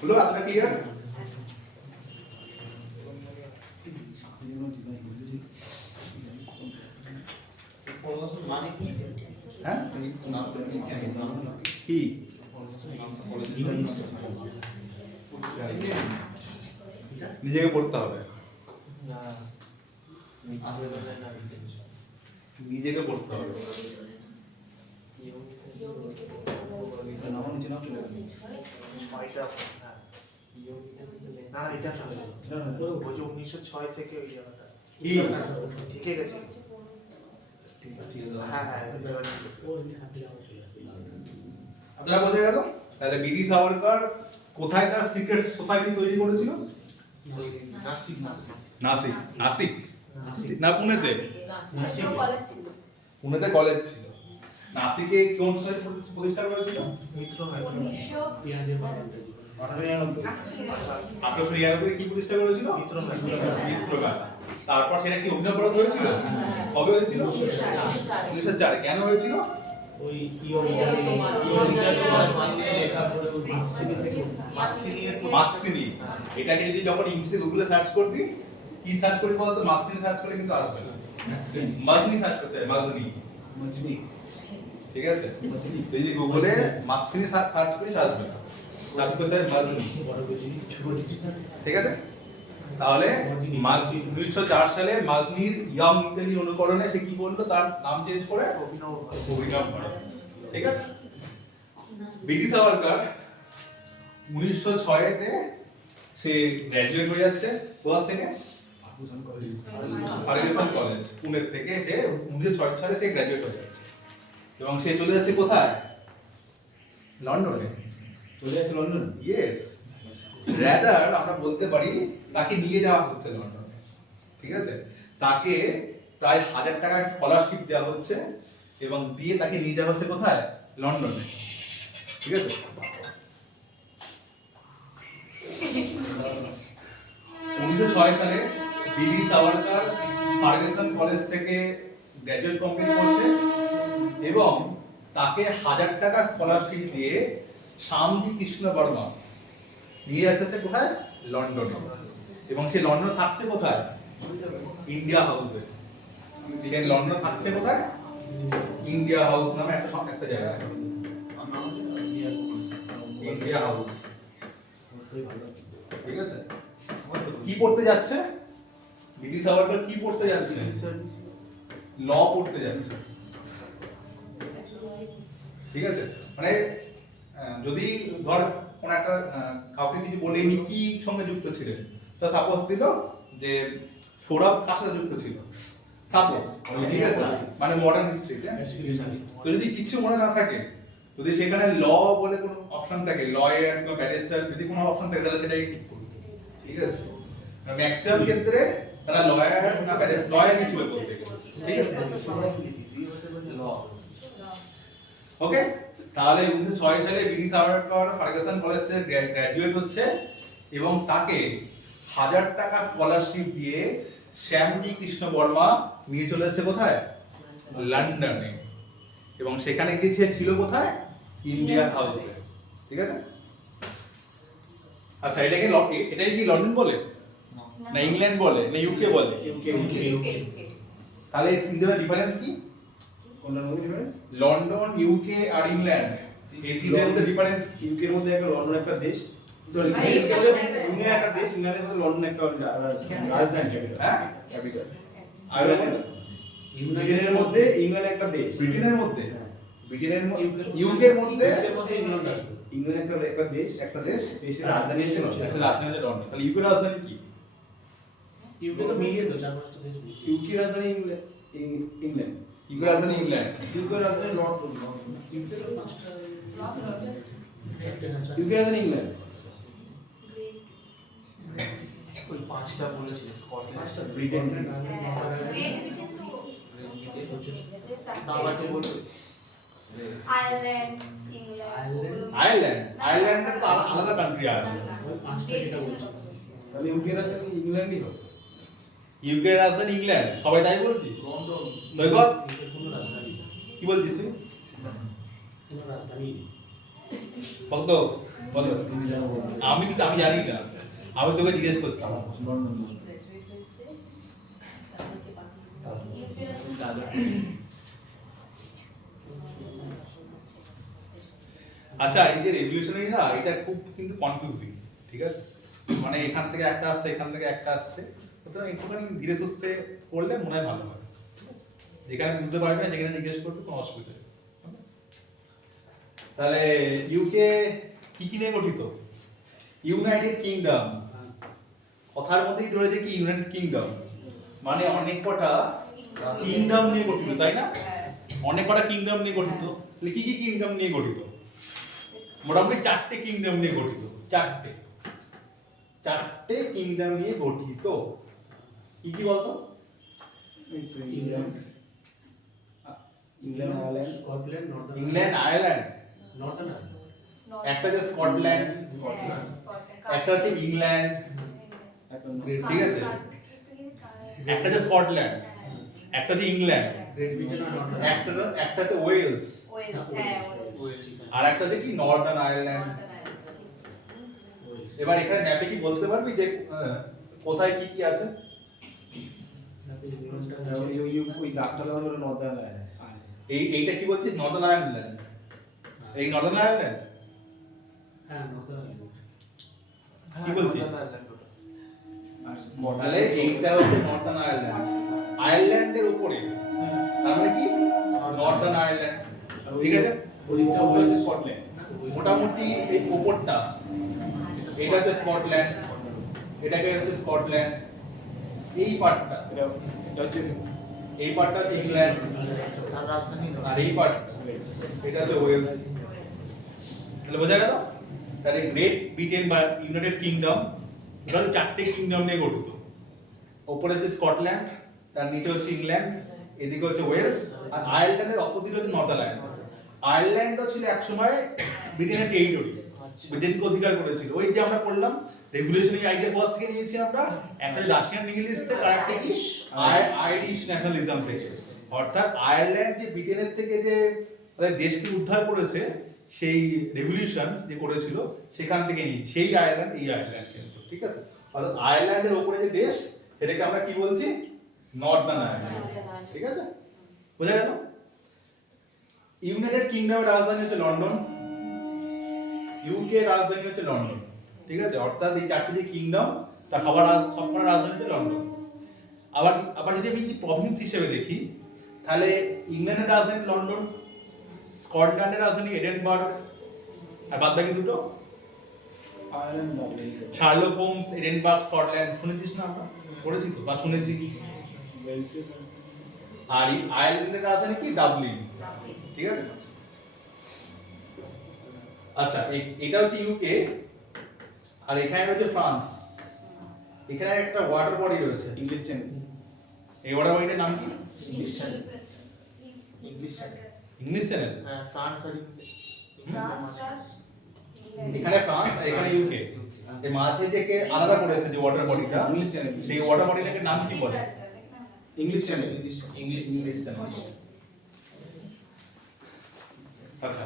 হলো আপনার ক্লিয়ার? হ্যাঁ কি নিজেকে পড়তে হবে, নিজেকে পড়তে হবে। নামার নিচে নাম চলে গেছে। ছয়টা, হ্যাঁ। না এটা চলে গেল। ওই যে 1906 থেকে ওই জায়গাটা কি থেকে গেছে। হ্যাঁ হ্যাঁ আপনারা বোঝা গেল? তাহলে বিডি সাভারকার কোথায় তার সিক্রেট সোসাইটি তৈরি করেছিল? নাসিক নাসিক। নাসিক না পুনেতে? নাসিকেও কলেজ ছিল। পুনেতে কলেজ ছিল। নাসিকে কোন সোসাইটি প্রতিষ্ঠা করেছিল? মিত্র 1899 কি প্রতিষ্ঠা করেছিল? মিত্র মিত্রকাল। তারপর সেটা কি অভিনব ভারত হয়েছিল? কবে হয়েছিল? 1904। কেন হয়েছিল? মাতসিনি। এটাকে যদি যখন ইংলিশে গুগলে সার্চ করবি, কি সার্চ করবি বলতো? মাতসিনি সার্চ করলে কিন্তু আসবে না, মাজনি সার্চ করতে হয়। মাজনি, মজনি, ঠিক আছে? যদি গুগলে মাতসিনি সার্চ করিস আসবে না, সার্চ করতে হয় মাজনি। ঠিক আছে? তাহলে 1904 সালে মাজনির ইয়ং ইটালি অনুকরণে সে কি বললো? তার নাম চেঞ্জ করে অভিনব অভিনব ভারত। ঠিক আছে? বিডি সাভারকার 1906 তে সে গ্র্যাজুয়েট হয়ে যাচ্ছে। কোথা থেকে? ফার্গুসন কলেজ, পুনে থেকে। সে 1906 সালে সে গ্র্যাজুয়েট হয়ে যাচ্ছে এবং সে চলে যাচ্ছে কোথায়? লন্ডনে। চলে যাচ্ছে লন্ডন। ইয়েস, রাদার আমরা বলতে পারি তাকে নিয়ে যাওয়া হচ্ছে লন্ডনে। ঠিক আছে? তাকে প্রায় 1000 টাকা স্কলারশিপ দেওয়া হচ্ছে এবং দিয়ে তাকে নিয়ে যাওয়া হচ্ছে কোথায়? লন্ডনে। ঠিক আছে? 1906 সালে বিডি সাভারকার ফার্গুসন কলেজ থেকে গ্র্যাজুয়েট কমপ্লিট করছে এবং তাকে 1000 টাকা স্কলারশিপ দিয়ে শ্যামজি কৃষ্ণ বর্মা নিয়ে যাচ্ছে কোথায়? লন্ডনে। এবং সে লন্ডনে থাকছে কোথায়? ইন্ডিয়া হাউসে। সে লন্ডনে থাকছে কোথায়? ইন্ডিয়া হাউস নামে একটা জায়গায়। India house. ঠিক আছে, কি পড়তে যাচ্ছে ব্রিটিশ সরকার? কি পড়তে যাচ্ছে? ল পড়তে যাচ্ছে। ঠিক আছে, মানে যদি ধর কোন একটা কাউকে কিছু বলেনি কি সঙ্গে যুক্ত ছিলেন, তো সাপোজ দিল যে সৌরভ কার সাথে যুক্ত ছিল, সাপোজ। ঠিক আছে, মানে মডার্ন হিস্ট্রিতে। তো যদি কিছু মনে না থাকে, যদি সেখানে ল বলে কোনো অপশন থাকে, লয়ার বা ব্যারিস্টার যদি কোনো অপশন থাকে, তাহলে সেটাই ঠিক করবে। ঠিক আছে, ম্যাক্সিমাম ক্ষেত্রে তারা লয়ার না ব্যারিস্টার, লয়ারই ছিল বলতে গেলে। ঠিক আছে, ওকে। তাহলে 1906 সালে বিডি সাভারকর ফার্গুসন কলেজ থেকে গ্র্যাজুয়েট হচ্ছে এবং তাকে 1000 টাকা স্কলারশিপ দিয়ে শ্যামজি কৃষ্ণ বর্মা নিয়ে চলে যাচ্ছে কোথায়? লন্ডনে। এবং সেখানে গিয়ে ছিল কোথায়? ইন্ডিয়া হাউসে। ঠিক আছে, আচ্ছা এটাকে এটাই কি লন্ডন বলে না ইংল্যান্ড বলে না ইউকে বলে? ইউকে। তাহলে এই তিনটার ডিফারেন্স কি? কোনটার মধ্যে ডিফারেন্স? লন্ডন, ইউকে আর ইংল্যান্ড, এই তিনটার মধ্যে ডিফারেন্স। ইউকের মধ্যে একটা লন্ডন একটা দেশ, সরি আর এই ইংল্যান্ড একটা দেশ, ইংল্যান্ডের মধ্যে লন্ডন একটা রাজধানী, ক্যাপিটাল। হ্যাঁ? ক্যাপিটাল। আর ব্রিটেনের মধ্যে ইংল্যান্ড একটা দেশ। ব্রিটেনের মধ্যে, ব্রিটেনের ইউকের মধ্যে ইংল্যান্ড একটা দেশ, একটা দেশ, দেশের রাজধানী হচ্ছে লন্ডন। একটা রাজধানী হচ্ছে লন্ডন। তাহলে ইউকের রাজধানী কি? ইউকে তো মিলিয়ে তো 4-5টা দেশ মিলিয়ে। ইউকে রাজধানী ইংল্যান্ড। ইউকের রাজধানী ইংল্যান্ড। ইউকের রাজধানী লন্ডন। ইউকে তো 5টা ইউকে রাজধানী ইংল্যান্ড। ওই 5টা বলেছিল স্কটল্যান্ড, ব্রিটেন, বাবা তো বলবে আয়ারল্যান্ড, ইংল্যান্ড, আয়ারল্যান্ড তো আলাদা কান্ট্রি। আয়ারল্যান্ড 5টা যেটা বলছি। তাহলে ইউকে রাজধানী ইংল্যান্ডই হবে। ইউকের রাজধানী ইংল্যান্ড, সবাই তাই বলছিস? লন্ডন দৈগত ইউকের কোনো রাজধানী নেই। কি বলছিস তুই? কোনো রাজধানী নেই। ভক্ত বল। আমি কিন্তু আমি জানি না, আমি তোকে জিজ্ঞেস করছি। আচ্ছা এই যে রেভলিউশনারি না, এটা খুব কিন্তু কনফিউজিং। ঠিক আছে, মানে এখান থেকে একটা আসছে, এখান থেকে একটা আসছে, সুতরাং একটুখানি ধীরে সুস্থে করলে মনে হয় ভালো হয়। যেখানে বুঝতে পারবে না সেখানে জিজ্ঞেস করবে, কোনো অসুবিধা নেই। তাহলে ইউকে কি কি নিয়ে গঠিত? ইউনাইটেড কিংডম, কথার মধ্যেই রয়েছে কি ইউনাইটেড কিংডম, মানে অনেক কটা কিংডম নিয়ে গঠিত, তাই না? অনেক কটা কিংডম নিয়ে গঠিত। তাহলে কি কি কিংডম নিয়ে গঠিত? মোটামুটি 4টে কিংডম নিয়ে গঠিত। 4টে কিংডম নিয়ে গঠিত। কি কি বলতো? এই তো England, Ireland, Scotland, Northern England, Ireland, Northern Ireland. একটা হচ্ছে স্কটল্যান্ড, একটা হচ্ছে ইংল্যান্ড। ঠিক আছে, একটা হচ্ছে স্কটল্যান্ড, একটা হচ্ছে ইংল্যান্ড, গ্রেট ব্রিটেন আর নর্দার্ন একটা হচ্ছে ওয়েলস, ওয়েলস, আর একটা হচ্ছে কি নর্দার্ন আয়ারল্যান্ড। এবার এখানে ম্যাপে কি বলতে পারবি যে কোথায় কি কি আছে? ওই দাগটা দেওয়া হলো নর্দার্ন আয়ারল্যান্ড। এইটা কি বলছিস? Northern Ireland. এই নর্দার্ন আয়ারল্যান্ড হ্যাঁ নর্দার্ন আয়ারল্যান্ড। কি বলছিস? আর তাহলে এইটা হচ্ছে নর্দার্ন আয়ারল্যান্ড, আয়ারল্যান্ডের উপরে, তার মানে কি নর্দার্ন আয়ারল্যান্ড। ঠিক আছে, ওইটা হচ্ছে স্কটল্যান্ড। মোটামুটি এই উপরটা এটা হচ্ছে স্কটল্যান্ড, এটাকে হচ্ছে স্কটল্যান্ড। এই পার্টটা, এটা হচ্ছে এই পার্টটা হচ্ছে ইংল্যান্ড, তার রাজধানী আর এই পার্টটা এটা হচ্ছে ওয়েলস। তাহলে বোঝা গেল? তাহলে গ্রেট ব্রিটেন বা ইউনাইটেড কিংডম টোটাল 4টে কিংডম নিয়ে গঠিত। উপরে হচ্ছে স্কটল্যান্ড, তার নিচে হচ্ছে ইংল্যান্ড, এদিকে হচ্ছে ওয়েলস, আর আয়ারল্যান্ডের অপোজিট হচ্ছে নর্দার্ন আয়ারল্যান্ড। আয়ারল্যান্ডও ছিল একসময় ব্রিটেনের টেরিটরি, ব্রিটেনকে অধিকার করেছিল। ওই যে আমরা বললাম রেগুলেশনারি আইডিয়া কোথা থেকে নিয়েছি আমরা? একটা রাশিয়ান নিহিলিস্টে, আরেকটা কি আইরিশ ন্যাশনালিজম থেকে। অর্থাৎ আয়ারল্যান্ড যে ব্রিটেনের থেকে যে তাদের দেশকে উদ্ধার করেছে, সেই রেভলিউশন যে করেছিল সেখান থেকে নিয়েছি সেই আয়ারল্যান্ড, এই আয়ারল্যান্ড কিন্তু। ঠিক আছে, অর্থাৎ আয়ারল্যান্ডের উপরে যে দেশ সেটাকে আমরা কি বলছি? Northern Ireland. ঠিক আছে, বোঝা গেল? ইউনাইটেড কিংডমের রাজধানী হচ্ছে লন্ডন। ইউকে রাজধানী হচ্ছে লন্ডন, ঠিক আছে? অর্থাৎ এই চারটি যে কিংডম তা সবকটা রাজধানী হচ্ছে লন্ডন। আবার আবার যদি আমি প্রভিন্স হিসেবে দেখি, তাহলে ইংল্যান্ডের রাজধানী লন্ডন, স্কটল্যান্ডের রাজধানী এডেনবার্গ, আর বাদ বাকি দুটো Ireland Dublin Sherlock Holmes, Edinburgh, Scotland, শুনেছিস না? আমরা পড়েছি তো বা শুনেছি। ওয়েলসের আর এই আয়ারল্যান্ডের রাজধানী কি? ডাবলিন, ঠিক আছে? আচ্ছা, এটা হচ্ছে ইউকে, আর এখানে রয়েছে ফ্রান্স। এখানে একটা ওয়াটার বডি রয়েছে, ইংলিশ চ্যানেল এই ওয়াটার বডিটার নাম কি? English channel. English channel. English channel. হ্যাঁ, ফ্রান্স আর এখানে ফ্রান্স আর এখানে ইউকে, এই মাঝে থেকে আলাদা করেছে যে ওয়াটার বডিটা, ইংলিশ চ্যানেল সেই ওয়াটার বডিটাকে নাম কি বলে? English channel English channel. আচ্ছা,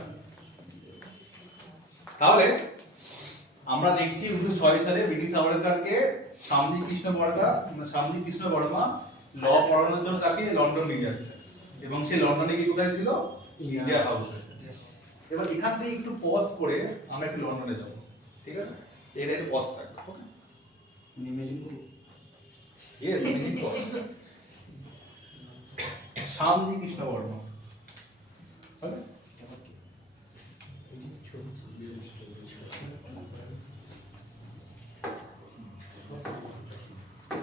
তাহলে আমরা দেখছি 1906 সালে ব্রিটিশ সরকারকে শ্যামজি কৃষ্ণ বর্মা ল পড়ানোর জন্য তাকে লন্ডন নিয়ে যাচ্ছে, এবং সে লন্ডনে গিয়ে কোথায় ছিল? ইন্ডিয়া হাউসে। এবার এখান থেকে একটু পজ করে আমরা একটু লন্ডনে যাব, ঠিক আছে? এটা একটু পজ থাকবে, ওকে? ইমেজিন করব ইয়েস, ইমেজিন করো। শ্যামজি কৃষ্ণ বর্মা, ওকে?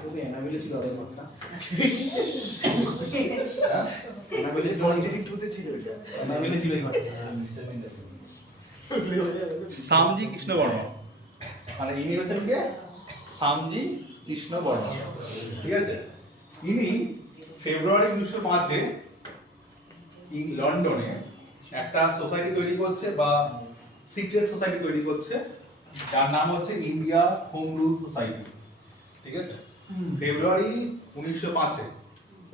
ওকে এনাবেলে ছিল ওদের কথা এনাবেলে 22 তে ছিল এটা। এনাবেলে ছিল এই কথা শ্যামজি কৃষ্ণ বর্মা, মানে ইনি হচ্ছেন কে? শ্যামজি কৃষ্ণ বর্মা, ঠিক আছে? ইনি ফেব্রুয়ারি 1905-এ লন্ডনে একটা সোসাইটি তৈরি করছে বা সিক্রেট সোসাইটি তৈরি করছে, যার নাম হচ্ছে ইন্ডিয়া হোম রুল সোসাইটি, ঠিক আছে? ফেব্রুয়ারি 1905-এ।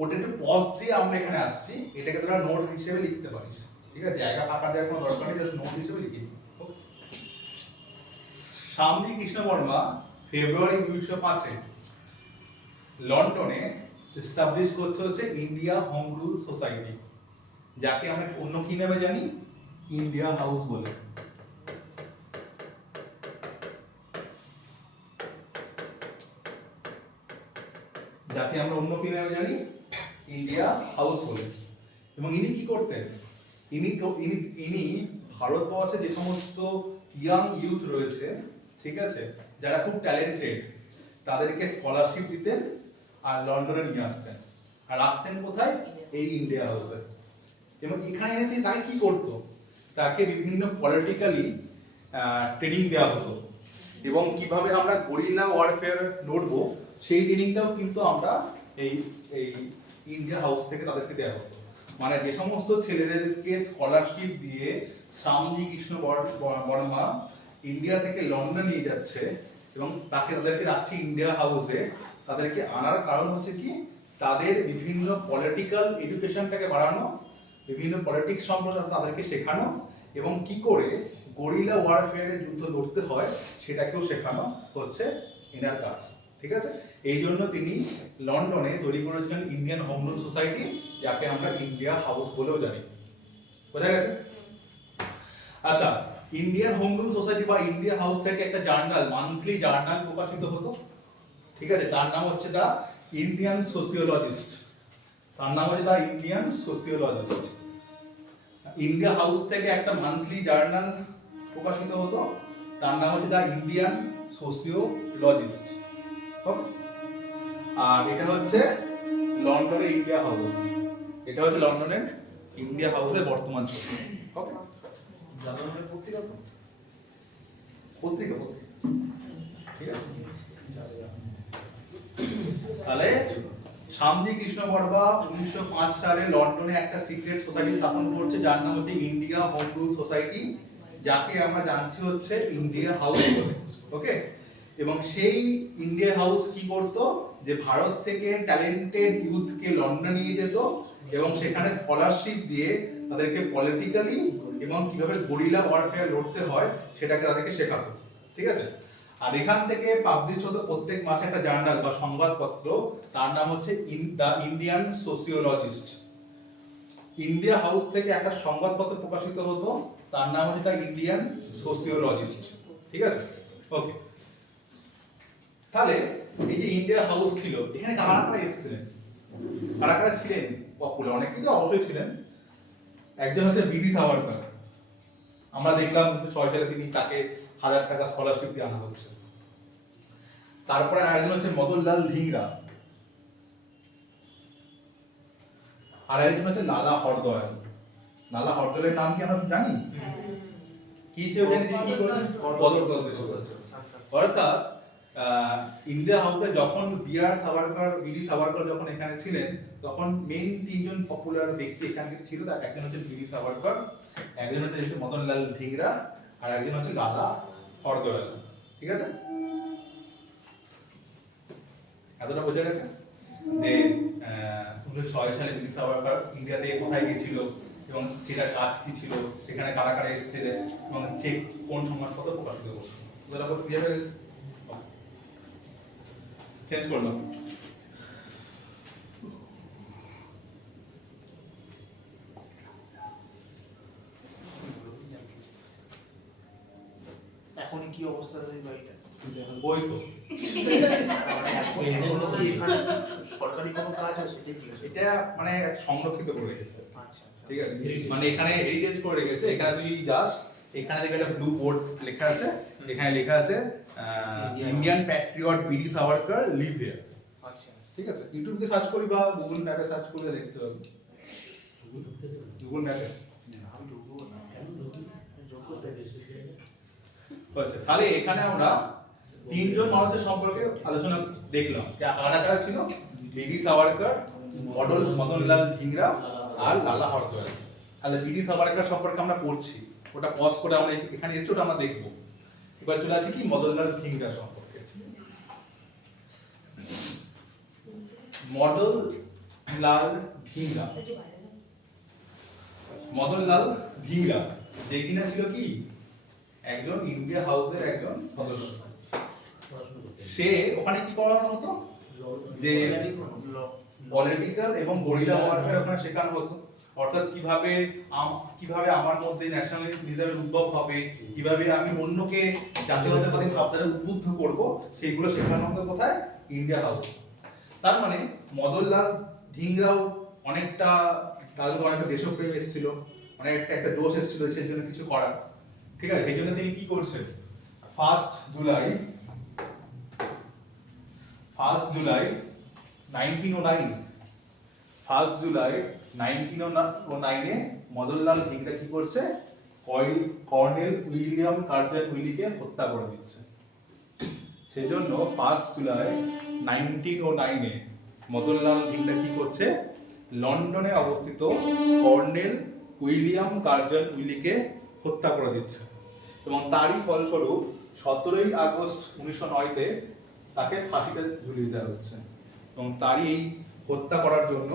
ওটা একটু পজ দিয়ে আমরা এখানে আসছি, এটাকে তোরা নোট হিসেবে লিখতে পারিস, ঠিক আছে? জায়গা ফাঁকা দেওয়ার কোনো দরকার নেই, জাস্ট নোট হিসেবে লিখে নিবি। শ্যামজি কৃষ্ণ বর্মা ফেব্রুয়ারি 1905-এ লন্ডনে এস্টাবলিশ করতে হচ্ছে ইন্ডিয়া হোম রুল সোসাইটি, যাকে আমরা অন্য কি নামে জানি? ইন্ডিয়া হাউস বলে। যাকে আমরা অন্য কি নামে জানি? ইন্ডিয়া হাউস বলে। এবং ইনি কি করতেন? ইনি ভারতবর্ষে যে সমস্ত ইয়াং ইউথ রয়েছে, ঠিক আছে, যারা খুব ট্যালেন্টেড, তাদেরকে স্কলারশিপ দিতেন আর লন্ডনে নিয়ে আসতেন, আর রাখতেন কোথায়? এই ইন্ডিয়া হাউসে। এবং এখানে এনে তাই কি করতো? তাকে বিভিন্ন পলিটিক্যালি ট্রেনিং দেওয়া হতো, এবং কিভাবে আমরা গরিলা ওয়ারফেয়ার লড়বো সেই ট্রেনিংটাও কিন্তু আমরা এই এই ইন্ডিয়া হাউস থেকে তাদেরকে দেওয়া হতো। মানে যে সমস্ত ছেলেদেরকে স্কলারশিপ দিয়ে শ্যামজি কৃষ্ণ বর্মা ইন্ডিয়া থেকে লন্ডন নিয়ে যাচ্ছে এবং তাদেরকে রাখছে ইন্ডিয়া হাউসে, তাদেরকে আনার কারণ হচ্ছে কি? তাদের বিভিন্ন পলিটিক্যাল এডুকেশনটাকে বাড়ানো, বিভিন্ন পলিটিক্স সম্পর্কে তাদেরকে শেখানো, এবং কি করে গরিলা ওয়ারফেয়ারে যুদ্ধ লড়তে হয় সেটাকেও শেখানো হচ্ছে এনার কাজ, ঠিক আছে? এই জন্য তিনি লন্ডনে তৈরি করেছিলেন ইন্ডিয়ান হোম রুল সোসাইটি, যাকে আমরা ইন্ডিয়া হাউস বলেও জানি। বোঝা গেছে? আচ্ছা, ইন্ডিয়ান হোম রুল সোসাইটি বা ইন্ডিয়া হাউস থেকে একটা জার্নাল, মান্থলি জার্নাল প্রকাশিত হতো, ঠিক আছে? তার নাম হচ্ছে দা ইন্ডিয়ান সোসিওলজিস্ট। তার নাম হচ্ছে the Indian Sociologist. India House থেকে একটা মান্থলি জার্নাল প্রকাশিত হতো, তার নাম হচ্ছে দা ইন্ডিয়ান সোসিওলজিস্ট। ওকে? আর এটা হচ্ছে লন্ডনের ইন্ডিয়া হাউস, এটা হচ্ছে লন্ডনের ইন্ডিয়া হাউসের বর্তমান ছবি। ওকে? জার্নালের পত্রিকা তো? পত্রিকা, ঠিক আছে? তাহলে শ্যামজি কৃষ্ণ বর্মা 1905 সালে লন্ডনে একটা সিক্রেট সোসাইটি স্থাপন করছে, যার নাম হচ্ছে ইন্ডিয়া হোম রুল সোসাইটি, যাকে আমরা জানছি হচ্ছে ইন্ডিয়া হাউস বলে। ওকে? এবং সেই ইন্ডিয়া হাউস কি করতো? যে ভারত থেকে ট্যালেন্টেড ইউথকে লন্ডনে নিয়ে যেত এবং সেখানে স্কলারশিপ দিয়ে তাদেরকে পলিটিক্যালি এবং কিভাবে গরিলা ওয়ারফেয়ার লড়তে হয় সেটাকে তাদেরকে শেখাতো, ঠিক আছে? আর এখান থেকে পাবলিশ হতো প্রত্যেক মাসে একটা জার্নাল বা সংবাদপত্র, তার নাম হচ্ছে the Indian Sociologist. India House থেকে একটা সংবাদপত্র প্রকাশিত হতো, তার নাম হচ্ছে দ্য ইন্ডিয়ান সোসিওলজিস্ট, ঠিক আছে? ওকে, তাহলে এই যে ইন্ডিয়া হাউস ছিল, এখানে কারা কারা এসেছিলেন, কারা কারা ছিলেন পপুলার? অনেকেই তো অবশ্যই ছিলেন। একজন হচ্ছে বিডি সাভারকার, আমরা দেখলাম 6 সালে তিনি তাকে 1000 টাকা স্কলারশিপ দিয়ে আনা হচ্ছে। তারপরে আরেকজন হচ্ছে মদনলাল ধিংরা, আর একজন হচ্ছে লালা হরদয়াল। লালা হরদয়ালের নাম কি আমরা জানি? কি ছিল জানি, তিনি কি করেন? গদর অর্থাৎ ইন্ডিয়া হাউসে যখন বিডি সাভারকার যখন এখানে ছিলেন, তখন মেইন 3 জন পপুলার ব্যক্তি এখানে ছিল। তার একজন হচ্ছে বিডি সাভারকার, একজন হচ্ছে মদনলাল ধিংরা, আর একজন হচ্ছে লালা হরদয়াল, ঠিক আছে? এতটা বোঝা গেছে যে 1906 সালে বিডি সাভারকার ইন্ডিয়াতে কোথায় গিয়েছিল এবং সেটা কাজ কি ছিল, সেখানে কারা কারা এসেছিলেন এবং চেক কোন সংবাদপত্র প্রকাশিত করছিল। তোরা বল ক্লিয়ার হয়ে গেছে? চেঞ্জ করলাম। এখনই কি অবস্থা রয়েছে বাড়িটা? বই তো এখনো কি এখানে সরকারি কোনো কাজ আছে? এটা মানে সংরক্ষিত করে রেখেছে, আচ্ছা আচ্ছা, ঠিক আছে? মানে এখানে হেরিটেজ করে রেখেছে। এখানে তুই যাস, এখানে দেখে একটা ব্লু বোর্ড লেখা আছে, এখানে লেখা আছে Indian Patriot BD Savarkar live here, আচ্ছা। ঠিক আছে? ইউটিউবে সার্চ করি বা গুগল ম্যাপে সার্চ করলে দেখতে পাবি। গুগল ম্যাপে আমি ঢুকবো না, যোগ্য থেকে আচ্ছা, তাহলে এখানে আমরা 3 জন মানুষের সম্পর্কে আলোচনা দেখলাম। কারা কারা ছিল? বিডি সাভারকার, মদনলাল ধিংরা আর লালা হরদয়াল। তাহলে বিডি সাভারকার সম্পর্কে আমরা পড়ছি, ওটা পজ করে আমরা এখানে এসে ওটা আমরা দেখবো। এবার চলে আসি কি মদনলাল ধিংরা সম্পর্কে। মদনলাল ধিংরা যে কিনা ছিল কি একজন ইন্ডিয়া হাউসের একজন সদস্য। সে ওখানে কি করানো হতো, যে পলিটিক্যাল এবং গরিলা ওয়ারফেয়ার ওখানে শেখানো হতো। অর্থাৎ কিভাবে আমার মধ্যে ন্যাশনালিজমের উদ্ভব হবে, কিভাবে আমি অন্যকে জাতীয়তাবাদী ভাবধারা উদ্বুদ্ধ করব, সেইগুলো শেখানো হতো কোথায়? India house. তার মানে মদনলাল ধিংরাও অনেকটা, তাদের অনেকটা দেশপ্রেম এসেছিল, অনেকটা একটা জোশ এসেছিল সেই জন্য কিছু করার, ঠিক আছে? এই জন্য তিনি কি করছেন, 1 জুলাই 1909 এ মদনলাল ধিংরা কি করছে, কর্নেল উইলিয়াম কার্জন উইলিকে হত্যা করে দিচ্ছে। সেজন্য 1 জুলাই 1909 এ মদনলাল ধিংরা কি করছে, লন্ডনে অবস্থিত কর্নেল উইলিয়াম কার্জন উইলিকে হত্যা করে দিচ্ছে। এবং তারই ফলস্বরূপ 17 আগস্ট 1909 তে তাকে ফাঁসিতে ঝুলিয়ে দেওয়া হচ্ছে। এবং তারই এই হত্যা করার জন্য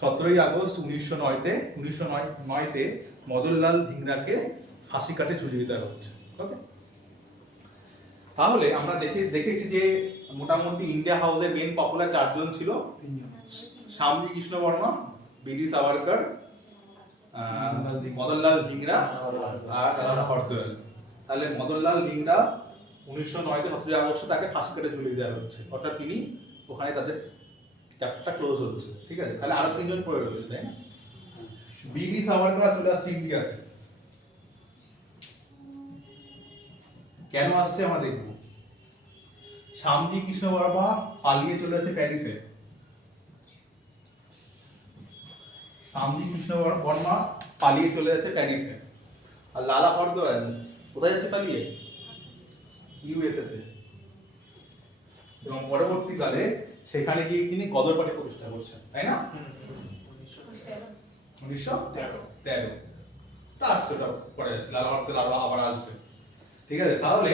17 আগস্ট 1909 তে মদনলাল ধিংরাকে ফাঁসি কাটে ঝুলিয়ে দেওয়া হচ্ছে। ওকে, তাহলে আমরা দেখেছি যে মোটামুটি ইন্ডিয়া হাউসের মেন পপুলার 4 জন ছিল, শ্যামজি কৃষ্ণ বর্মা, বিডি সাভারকার, মদনলাল ধিংরা আর লালা হরদয়াল। তাহলে মদনলাল ধিংরা 1909 তে 17 আগস্ট তাকে ফাঁসি কাটে ঝুলিয়ে দেওয়া হচ্ছে, অর্থাৎ তিনি ওখানে তাদের চ্যাপ্টারটা ক্লোজ হচ্ছে, ঠিক আছে? তাহলে আরো 3 জন পড়ে রয়েছে, তাই না? বিডি সাভারকার চলে আসছে ইন্ডিয়াতে। কেন আসছে আমরা দেখব। শ্যামজি কৃষ্ণ বর্মা পালিয়ে চলে যাচ্ছে প্যারিসে। শ্যামজি কৃষ্ণ বর্মা পালিয়ে চলে যাচ্ছে প্যারিসে। আর লালা হরদয়াল কোথায় যাচ্ছে পালিয়ে? ইউএসএ তে। এবং পরবর্তীকালে সেখানে গিয়ে তিনি গদর পার্টি প্রতিষ্ঠা করছেন, তাই না? 1913 আসছে, ওটা পরে আসছে, লালা হরদয়াল আবার আসবে, ঠিক আছে? তাহলে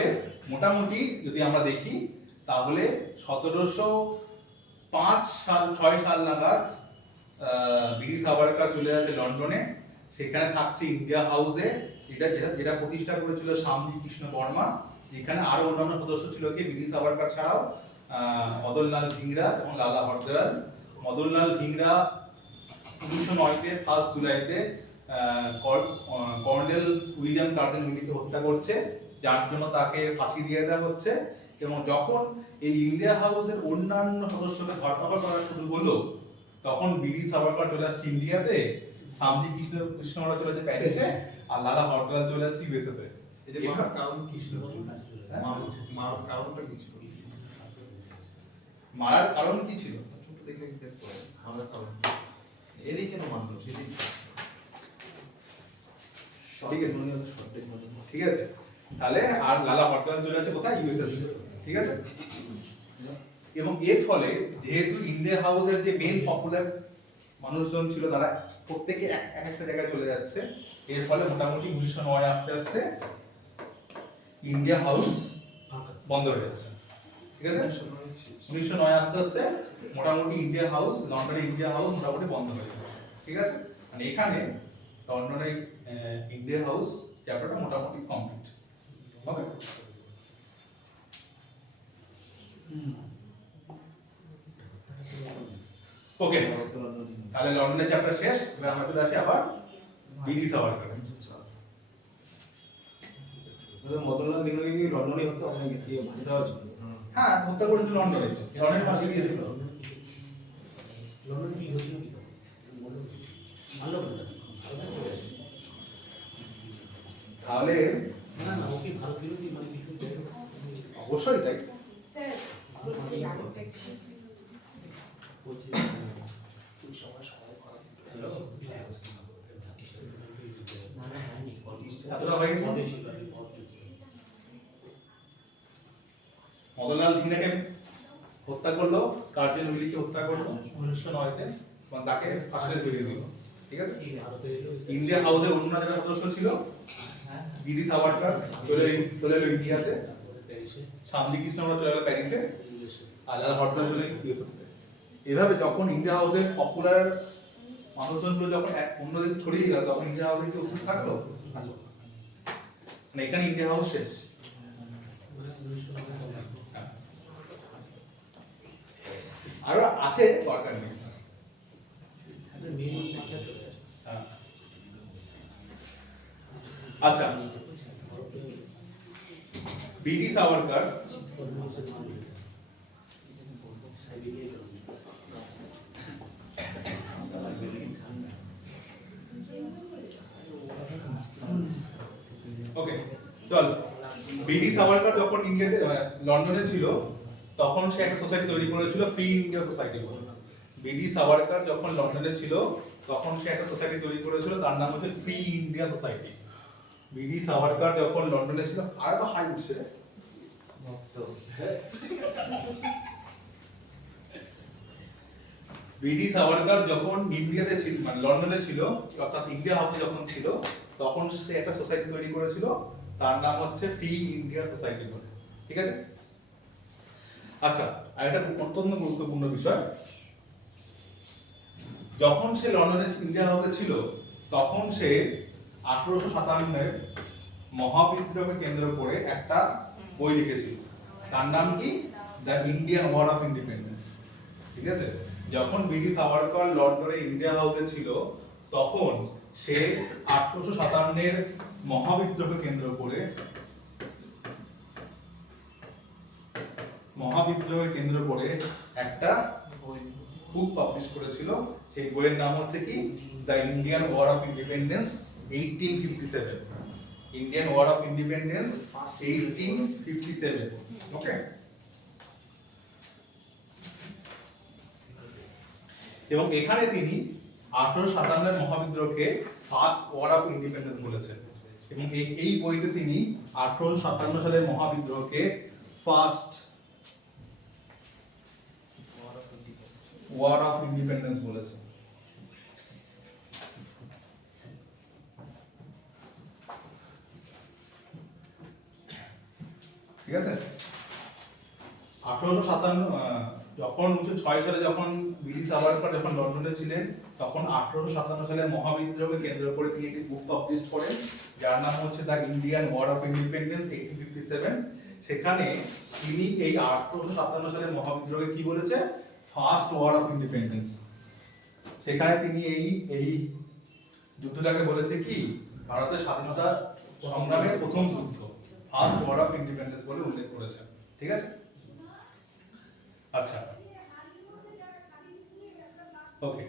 মোটামুটি যদি আমরা দেখি, তাহলে 1705-6 সাল নাগাদ বিডি সাভারকার চলে যাচ্ছে লন্ডনে। সেখানে থাকছে ইন্ডিয়া হাউসে, যেটা প্রতিষ্ঠা করেছিল শ্যামজি কৃষ্ণ বর্মা। এখানে আরো অন্যান্য সদস্য ছিল কি বিডি সাভারকার ছাড়াও মদনলাল ধিংরা এবং লালা হরদয়াল। মদনলাল ধিংরা 1909 তে 1 জুলাইতে কর্নেল উইলিয়াম কার্জন উইলিকে হত্যা করছে, যার জন্য তাকে ফাঁসি দিয়ে দেওয়া হচ্ছে। এবং যখন এই ইন্ডিয়া হাউসের অন্যান্য সদস্যকে ধরপাকড় করা শুরু হলো, তখন বীর সাভারকর চলে আসছে ইন্ডিয়াতে, শামজি কৃষ্ণরা চলে যাচ্ছে প্যারিসে, আর লালা হরদয়াল চলে যাচ্ছে ইউএসএতে। এটা মারার কারণ কি ছিল? মারার কারণটা কি ছিল? মারার কারণ কি ছিল? দেখে দেখতে হবে মারার কারণ এরই কেন মারলো সেটাই ঠিক আছে, ঠিক আছে। তাহলে আর লালা হরদয়াল চলে যাচ্ছে কোথায়? ইউএসএতে, ঠিক আছে। এবং এর ফলে যেহেতু ইন্ডিয়া হাউসের যে মেন পপুলার মানুষজন ছিল তারা প্রত্যেকে এক একটা জায়গায় চলে যাচ্ছে, এর ফলে মোটামুটি 1909 আস্তে আস্তে ইন্ডিয়া হাউস বন্ধ হয়ে যাচ্ছে, ঠিক আছে। 1909 আস্তে আস্তে মোটামুটি ইন্ডিয়া হাউস, লন্ডনের ইন্ডিয়া হাউস মোটামুটি বন্ধ হয়ে যাচ্ছে, ঠিক আছে। মানে এখানে লন্ডনের ইন্ডিয়া হাউস চ্যাপ্টারটা মোটামুটি কমপ্লিট। ওকে, ওকে, তাহলে লন্ডনের চ্যাপ্টার শেষ। এবার আমরা চলে আসি আবার বীর সাভারকর। মদনলাল নেহরু কি লন্ডনে হতো? আপনাকে কি ভাষা হচ্ছে? হ্যাঁ, হত্যা করেছিল লন্ডনে, লন্ডনের পাশে গিয়েছিল। লন্ডনে কি হয়েছিল কি ভালো কথা তাহলে না না ওকে ভারত বিরোধী মানে কিছু অবশ্যই তাই। স্যার বলছি ব্যাপারটা একটু বলছি সবাই সবাই করা না না হয়নি এতটা হয়ে গেছে। মদনলাল নেহরুকে হত্যা করলো, কার্জন উইলিকে হত্যা করলো 1909-তে, এবং তাকে ফাঁসিতে ঝুলিয়ে দিল, ঠিক আছে। ইন্ডিয়া হাউসের অন্য যারা সদস্য ছিল, বীর সাভারকর চলে এলো ইন্ডিয়াতে, শামজি কৃষ্ণরা চলে গেল প্যারিসে, আর লালা হরদয়াল চলে গেল ইউএসএতে। এভাবে যখন ইন্ডিয়া হাউসের পপুলার মানুষজনগুলো যখন অন্যদিকে ছড়িয়ে গেল, তখন ইন্ডিয়া হাউসের কি অস্তিত্ব থাকলো? থাকলো না। মানে এখানে ইন্ডিয়া হাউস শেষ। আরো আছে, দরকার নেই। হ্যাঁ। আচ্ছা, বীর সাভারকর ওকে চল। বীর সাভারকর যখন ইন্ডিয়াতে লন্ডনে ছিল, তখন সে একটা সোসাইটি তৈরি করেছিল, ফ্রি ইন্ডিয়া সোসাইটি বলে। বীর সাভারকর যখন লন্ডনে ছিল, তখন সে একটা সোসাইটি তৈরি করেছিল, তার নাম হচ্ছে ফ্রি ইন্ডিয়া সোসাইটি। বীর সাভারকর যখন লন্ডনে ছিল, আর তো হাই উঠছে রে। বীর সাভারকর যখন ইন্ডিয়াতে ছিল, মানে লন্ডনে ছিল, অর্থাৎ ইন্ডিয়া হাউসে যখন ছিল, তখন সে একটা সোসাইটি তৈরি করেছিল, তার নাম হচ্ছে ফ্রি ইন্ডিয়া সোসাইটি বলে, ঠিক আছে। আচ্ছা, আর একটা অত্যন্ত গুরুত্বপূর্ণ বিষয়, যখন সে লন্ডনে ইন্ডিয়া হাউসে ছিল, তখন সে 1857-এর মহাবিদ্রোহকে কেন্দ্র করে একটা বই লিখেছিল, তার নাম কি? The Indian war of independence, ঠিক আছে। যখন বীর সাভারকর লন্ডনে ইন্ডিয়া হাউসে ছিল, তখন সে 1857-এর মহাবিদ্রোহকে কেন্দ্র করে একটা বুক পাবলিশ করেছিল। সেই বইয়ের নাম হচ্ছে কি? The Indian war of independence 1857। Indian war of independence 1857, okay. এবং এখানে তিনি 1857-এর মহাবিদ্রোহকে ফার্স্ট ওয়ার অফ ইন্ডিপেন্ডেন্স বলেছেন, এবং এই বইতে তিনি 1857 সালের মহাবিদ্রোহকে ফার্স্ট ওয়ার অফ ইন্ডিপেন্ডেন্স বলেছেন। ঠিক আছে। 1857 যখন 1906 সালে যখন বীর সাভারকর যখন লন্ডনে ছিলেন, তখন 1857 সালের মহাবিদ্রোহকে কেন্দ্র করে তিনি একটি বুক পাবলিশ করেন, যার নাম হচ্ছে the Indian war of independence 1857। সেখানে তিনি এই 1857 সালের মহাবিদ্রোহকে কি বলেছে? First war of independence. সেখানে তিনি এই যুদ্ধটাকে বলেছে কি ভারতের স্বাধীনতা সংগ্রামের প্রথম যুদ্ধ, ফার্স্ট ওয়ার অফ ইন্ডিপেন্ডেন্স বলে উল্লেখ করেছে। ঠিক আছে, আচ্ছা ওকে।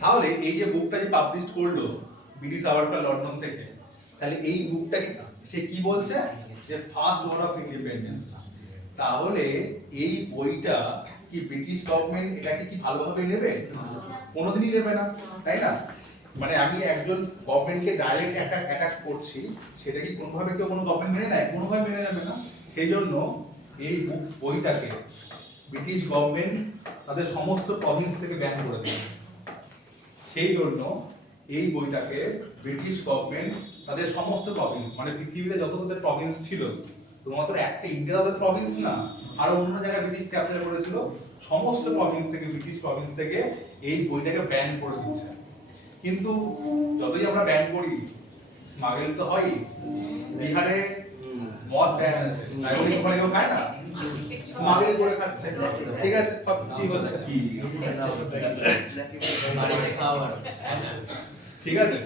তাহলে এই যে বুকটা যে পাবলিশ করলো ব্রিটিশ সাভারকার লন্ডন থেকে, তাহলে এই বুকটা কি সে কি বলছে যে ফার্স্ট ওয়ার অফ ইন্ডিপেন্ডেন্স। তাহলে এই বইটা কি ব্রিটিশ গভর্নমেন্ট এটাকে কি ভালোভাবে নেবে? কোনোদিনই নেবে না, তাই না? মানে আমি একজন গভর্নমেন্টকে ডাইরেক্ট অ্যাটাক করছি, সেটা কি কোনোভাবে কেউ কোনো গভর্নমেন্ট মেনে নেয়? কোনোভাবে মেনে নেবে না। সেই জন্য এই বইটাকে ব্রিটিশ গভর্নমেন্ট তাদের সমস্ত প্রভিন্স থেকে ব্যান করে দেবে। সেই জন্য এই বইটাকে ব্রিটিশ গভর্নমেন্ট তাদের সমস্ত প্রভিন্স, মানে পৃথিবীতে যত তাদের প্রভিন্স ছিল, শুধুমাত্র একটা ইন্ডিয়া তাদের প্রভিন্স না, আরো অন্য জায়গায় ব্রিটিশ ক্যাপিটাল করেছিল, সমস্ত প্রভিন্স থেকে, ব্রিটিশ প্রভিন্স থেকে এই বইটাকে ব্যান করে দিচ্ছে। কিন্তু যতই আমরা ব্যান করি, স্মাগল তো হয়। বিহারে মদ ব্যান আছে, তাই বলে ওখানে কেউ খায় না, স্মাগল করে খাচ্ছে। ঠিক আছে, কি হচ্ছে কি ঠিক আছে।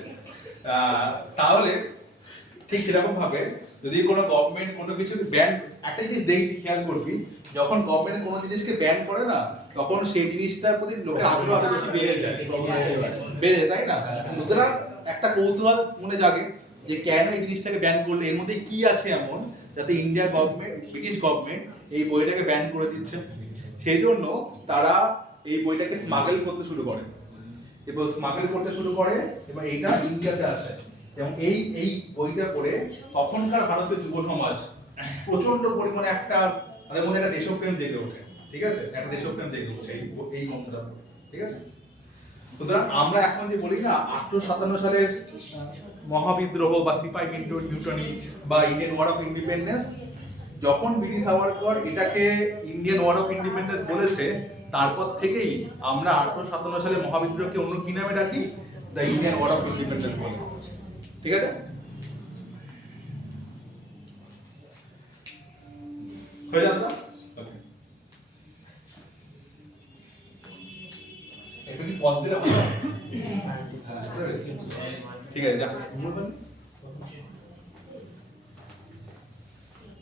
তাহলে ঠিক সেরকম ভাবে যদি কোনো গভর্নমেন্ট কোনো কিছু ব্যান, একটা জিনিস দেখবি, খেয়াল করবি, যখন গভর্নমেন্ট কোনো জিনিসকে ব্যান করে না, তখন সেই জিনিসটার প্রতি লোকের আগ্রহ আরো বেশি বেড়ে যায়, তাই না? সুতরাং একটা কৌতূহল মনে জাগে যে কেন এই জিনিসটাকে ব্যান করলে, এর মধ্যে কি আছে এমন যাতে ইন্ডিয়া গভর্নমেন্ট, ব্রিটিশ গভর্নমেন্ট এই বইটাকে ব্যান করে দিচ্ছে। সেই জন্য তারা এই বইটাকে স্মাগল করতে শুরু করে, এবং স্মাগল করতে শুরু করে এবং এইটা ইন্ডিয়াতে আসে। এবং এই বইটা পড়ে তখনকার ভারতের যুব সমাজ প্রচন্ড পরিমাণে একটা, তাদের মধ্যে একটা দেশপ্রেম জেগে ওঠে। ঠিক আছে, একটা দেশপ্রেম জেগে ওঠে এই গ্রন্থটা পড়ে। ঠিক আছে, সুতরাং আমরা এখন যে বলি না 1857 সালের মহাবিদ্রোহ বা সিপাই মিউটনি বা ইন্ডিয়ান ওয়ার অফ ইন্ডিপেন্ডেন্স, যখন ব্রিটিশ সাভারকর এটাকে ইন্ডিয়ান ওয়ার অফ ইন্ডিপেন্ডেন্স বলেছে, তারপর থেকেই আমরা 1857 সালে মহাবিদ্রোহকে অন্য কি নামে ডাকি? The Indian war of independence বলে। ঠিক আছে, হয়ে যাবে না? একটু কি পজ দিলে হবে? ঠিক আছে, যা।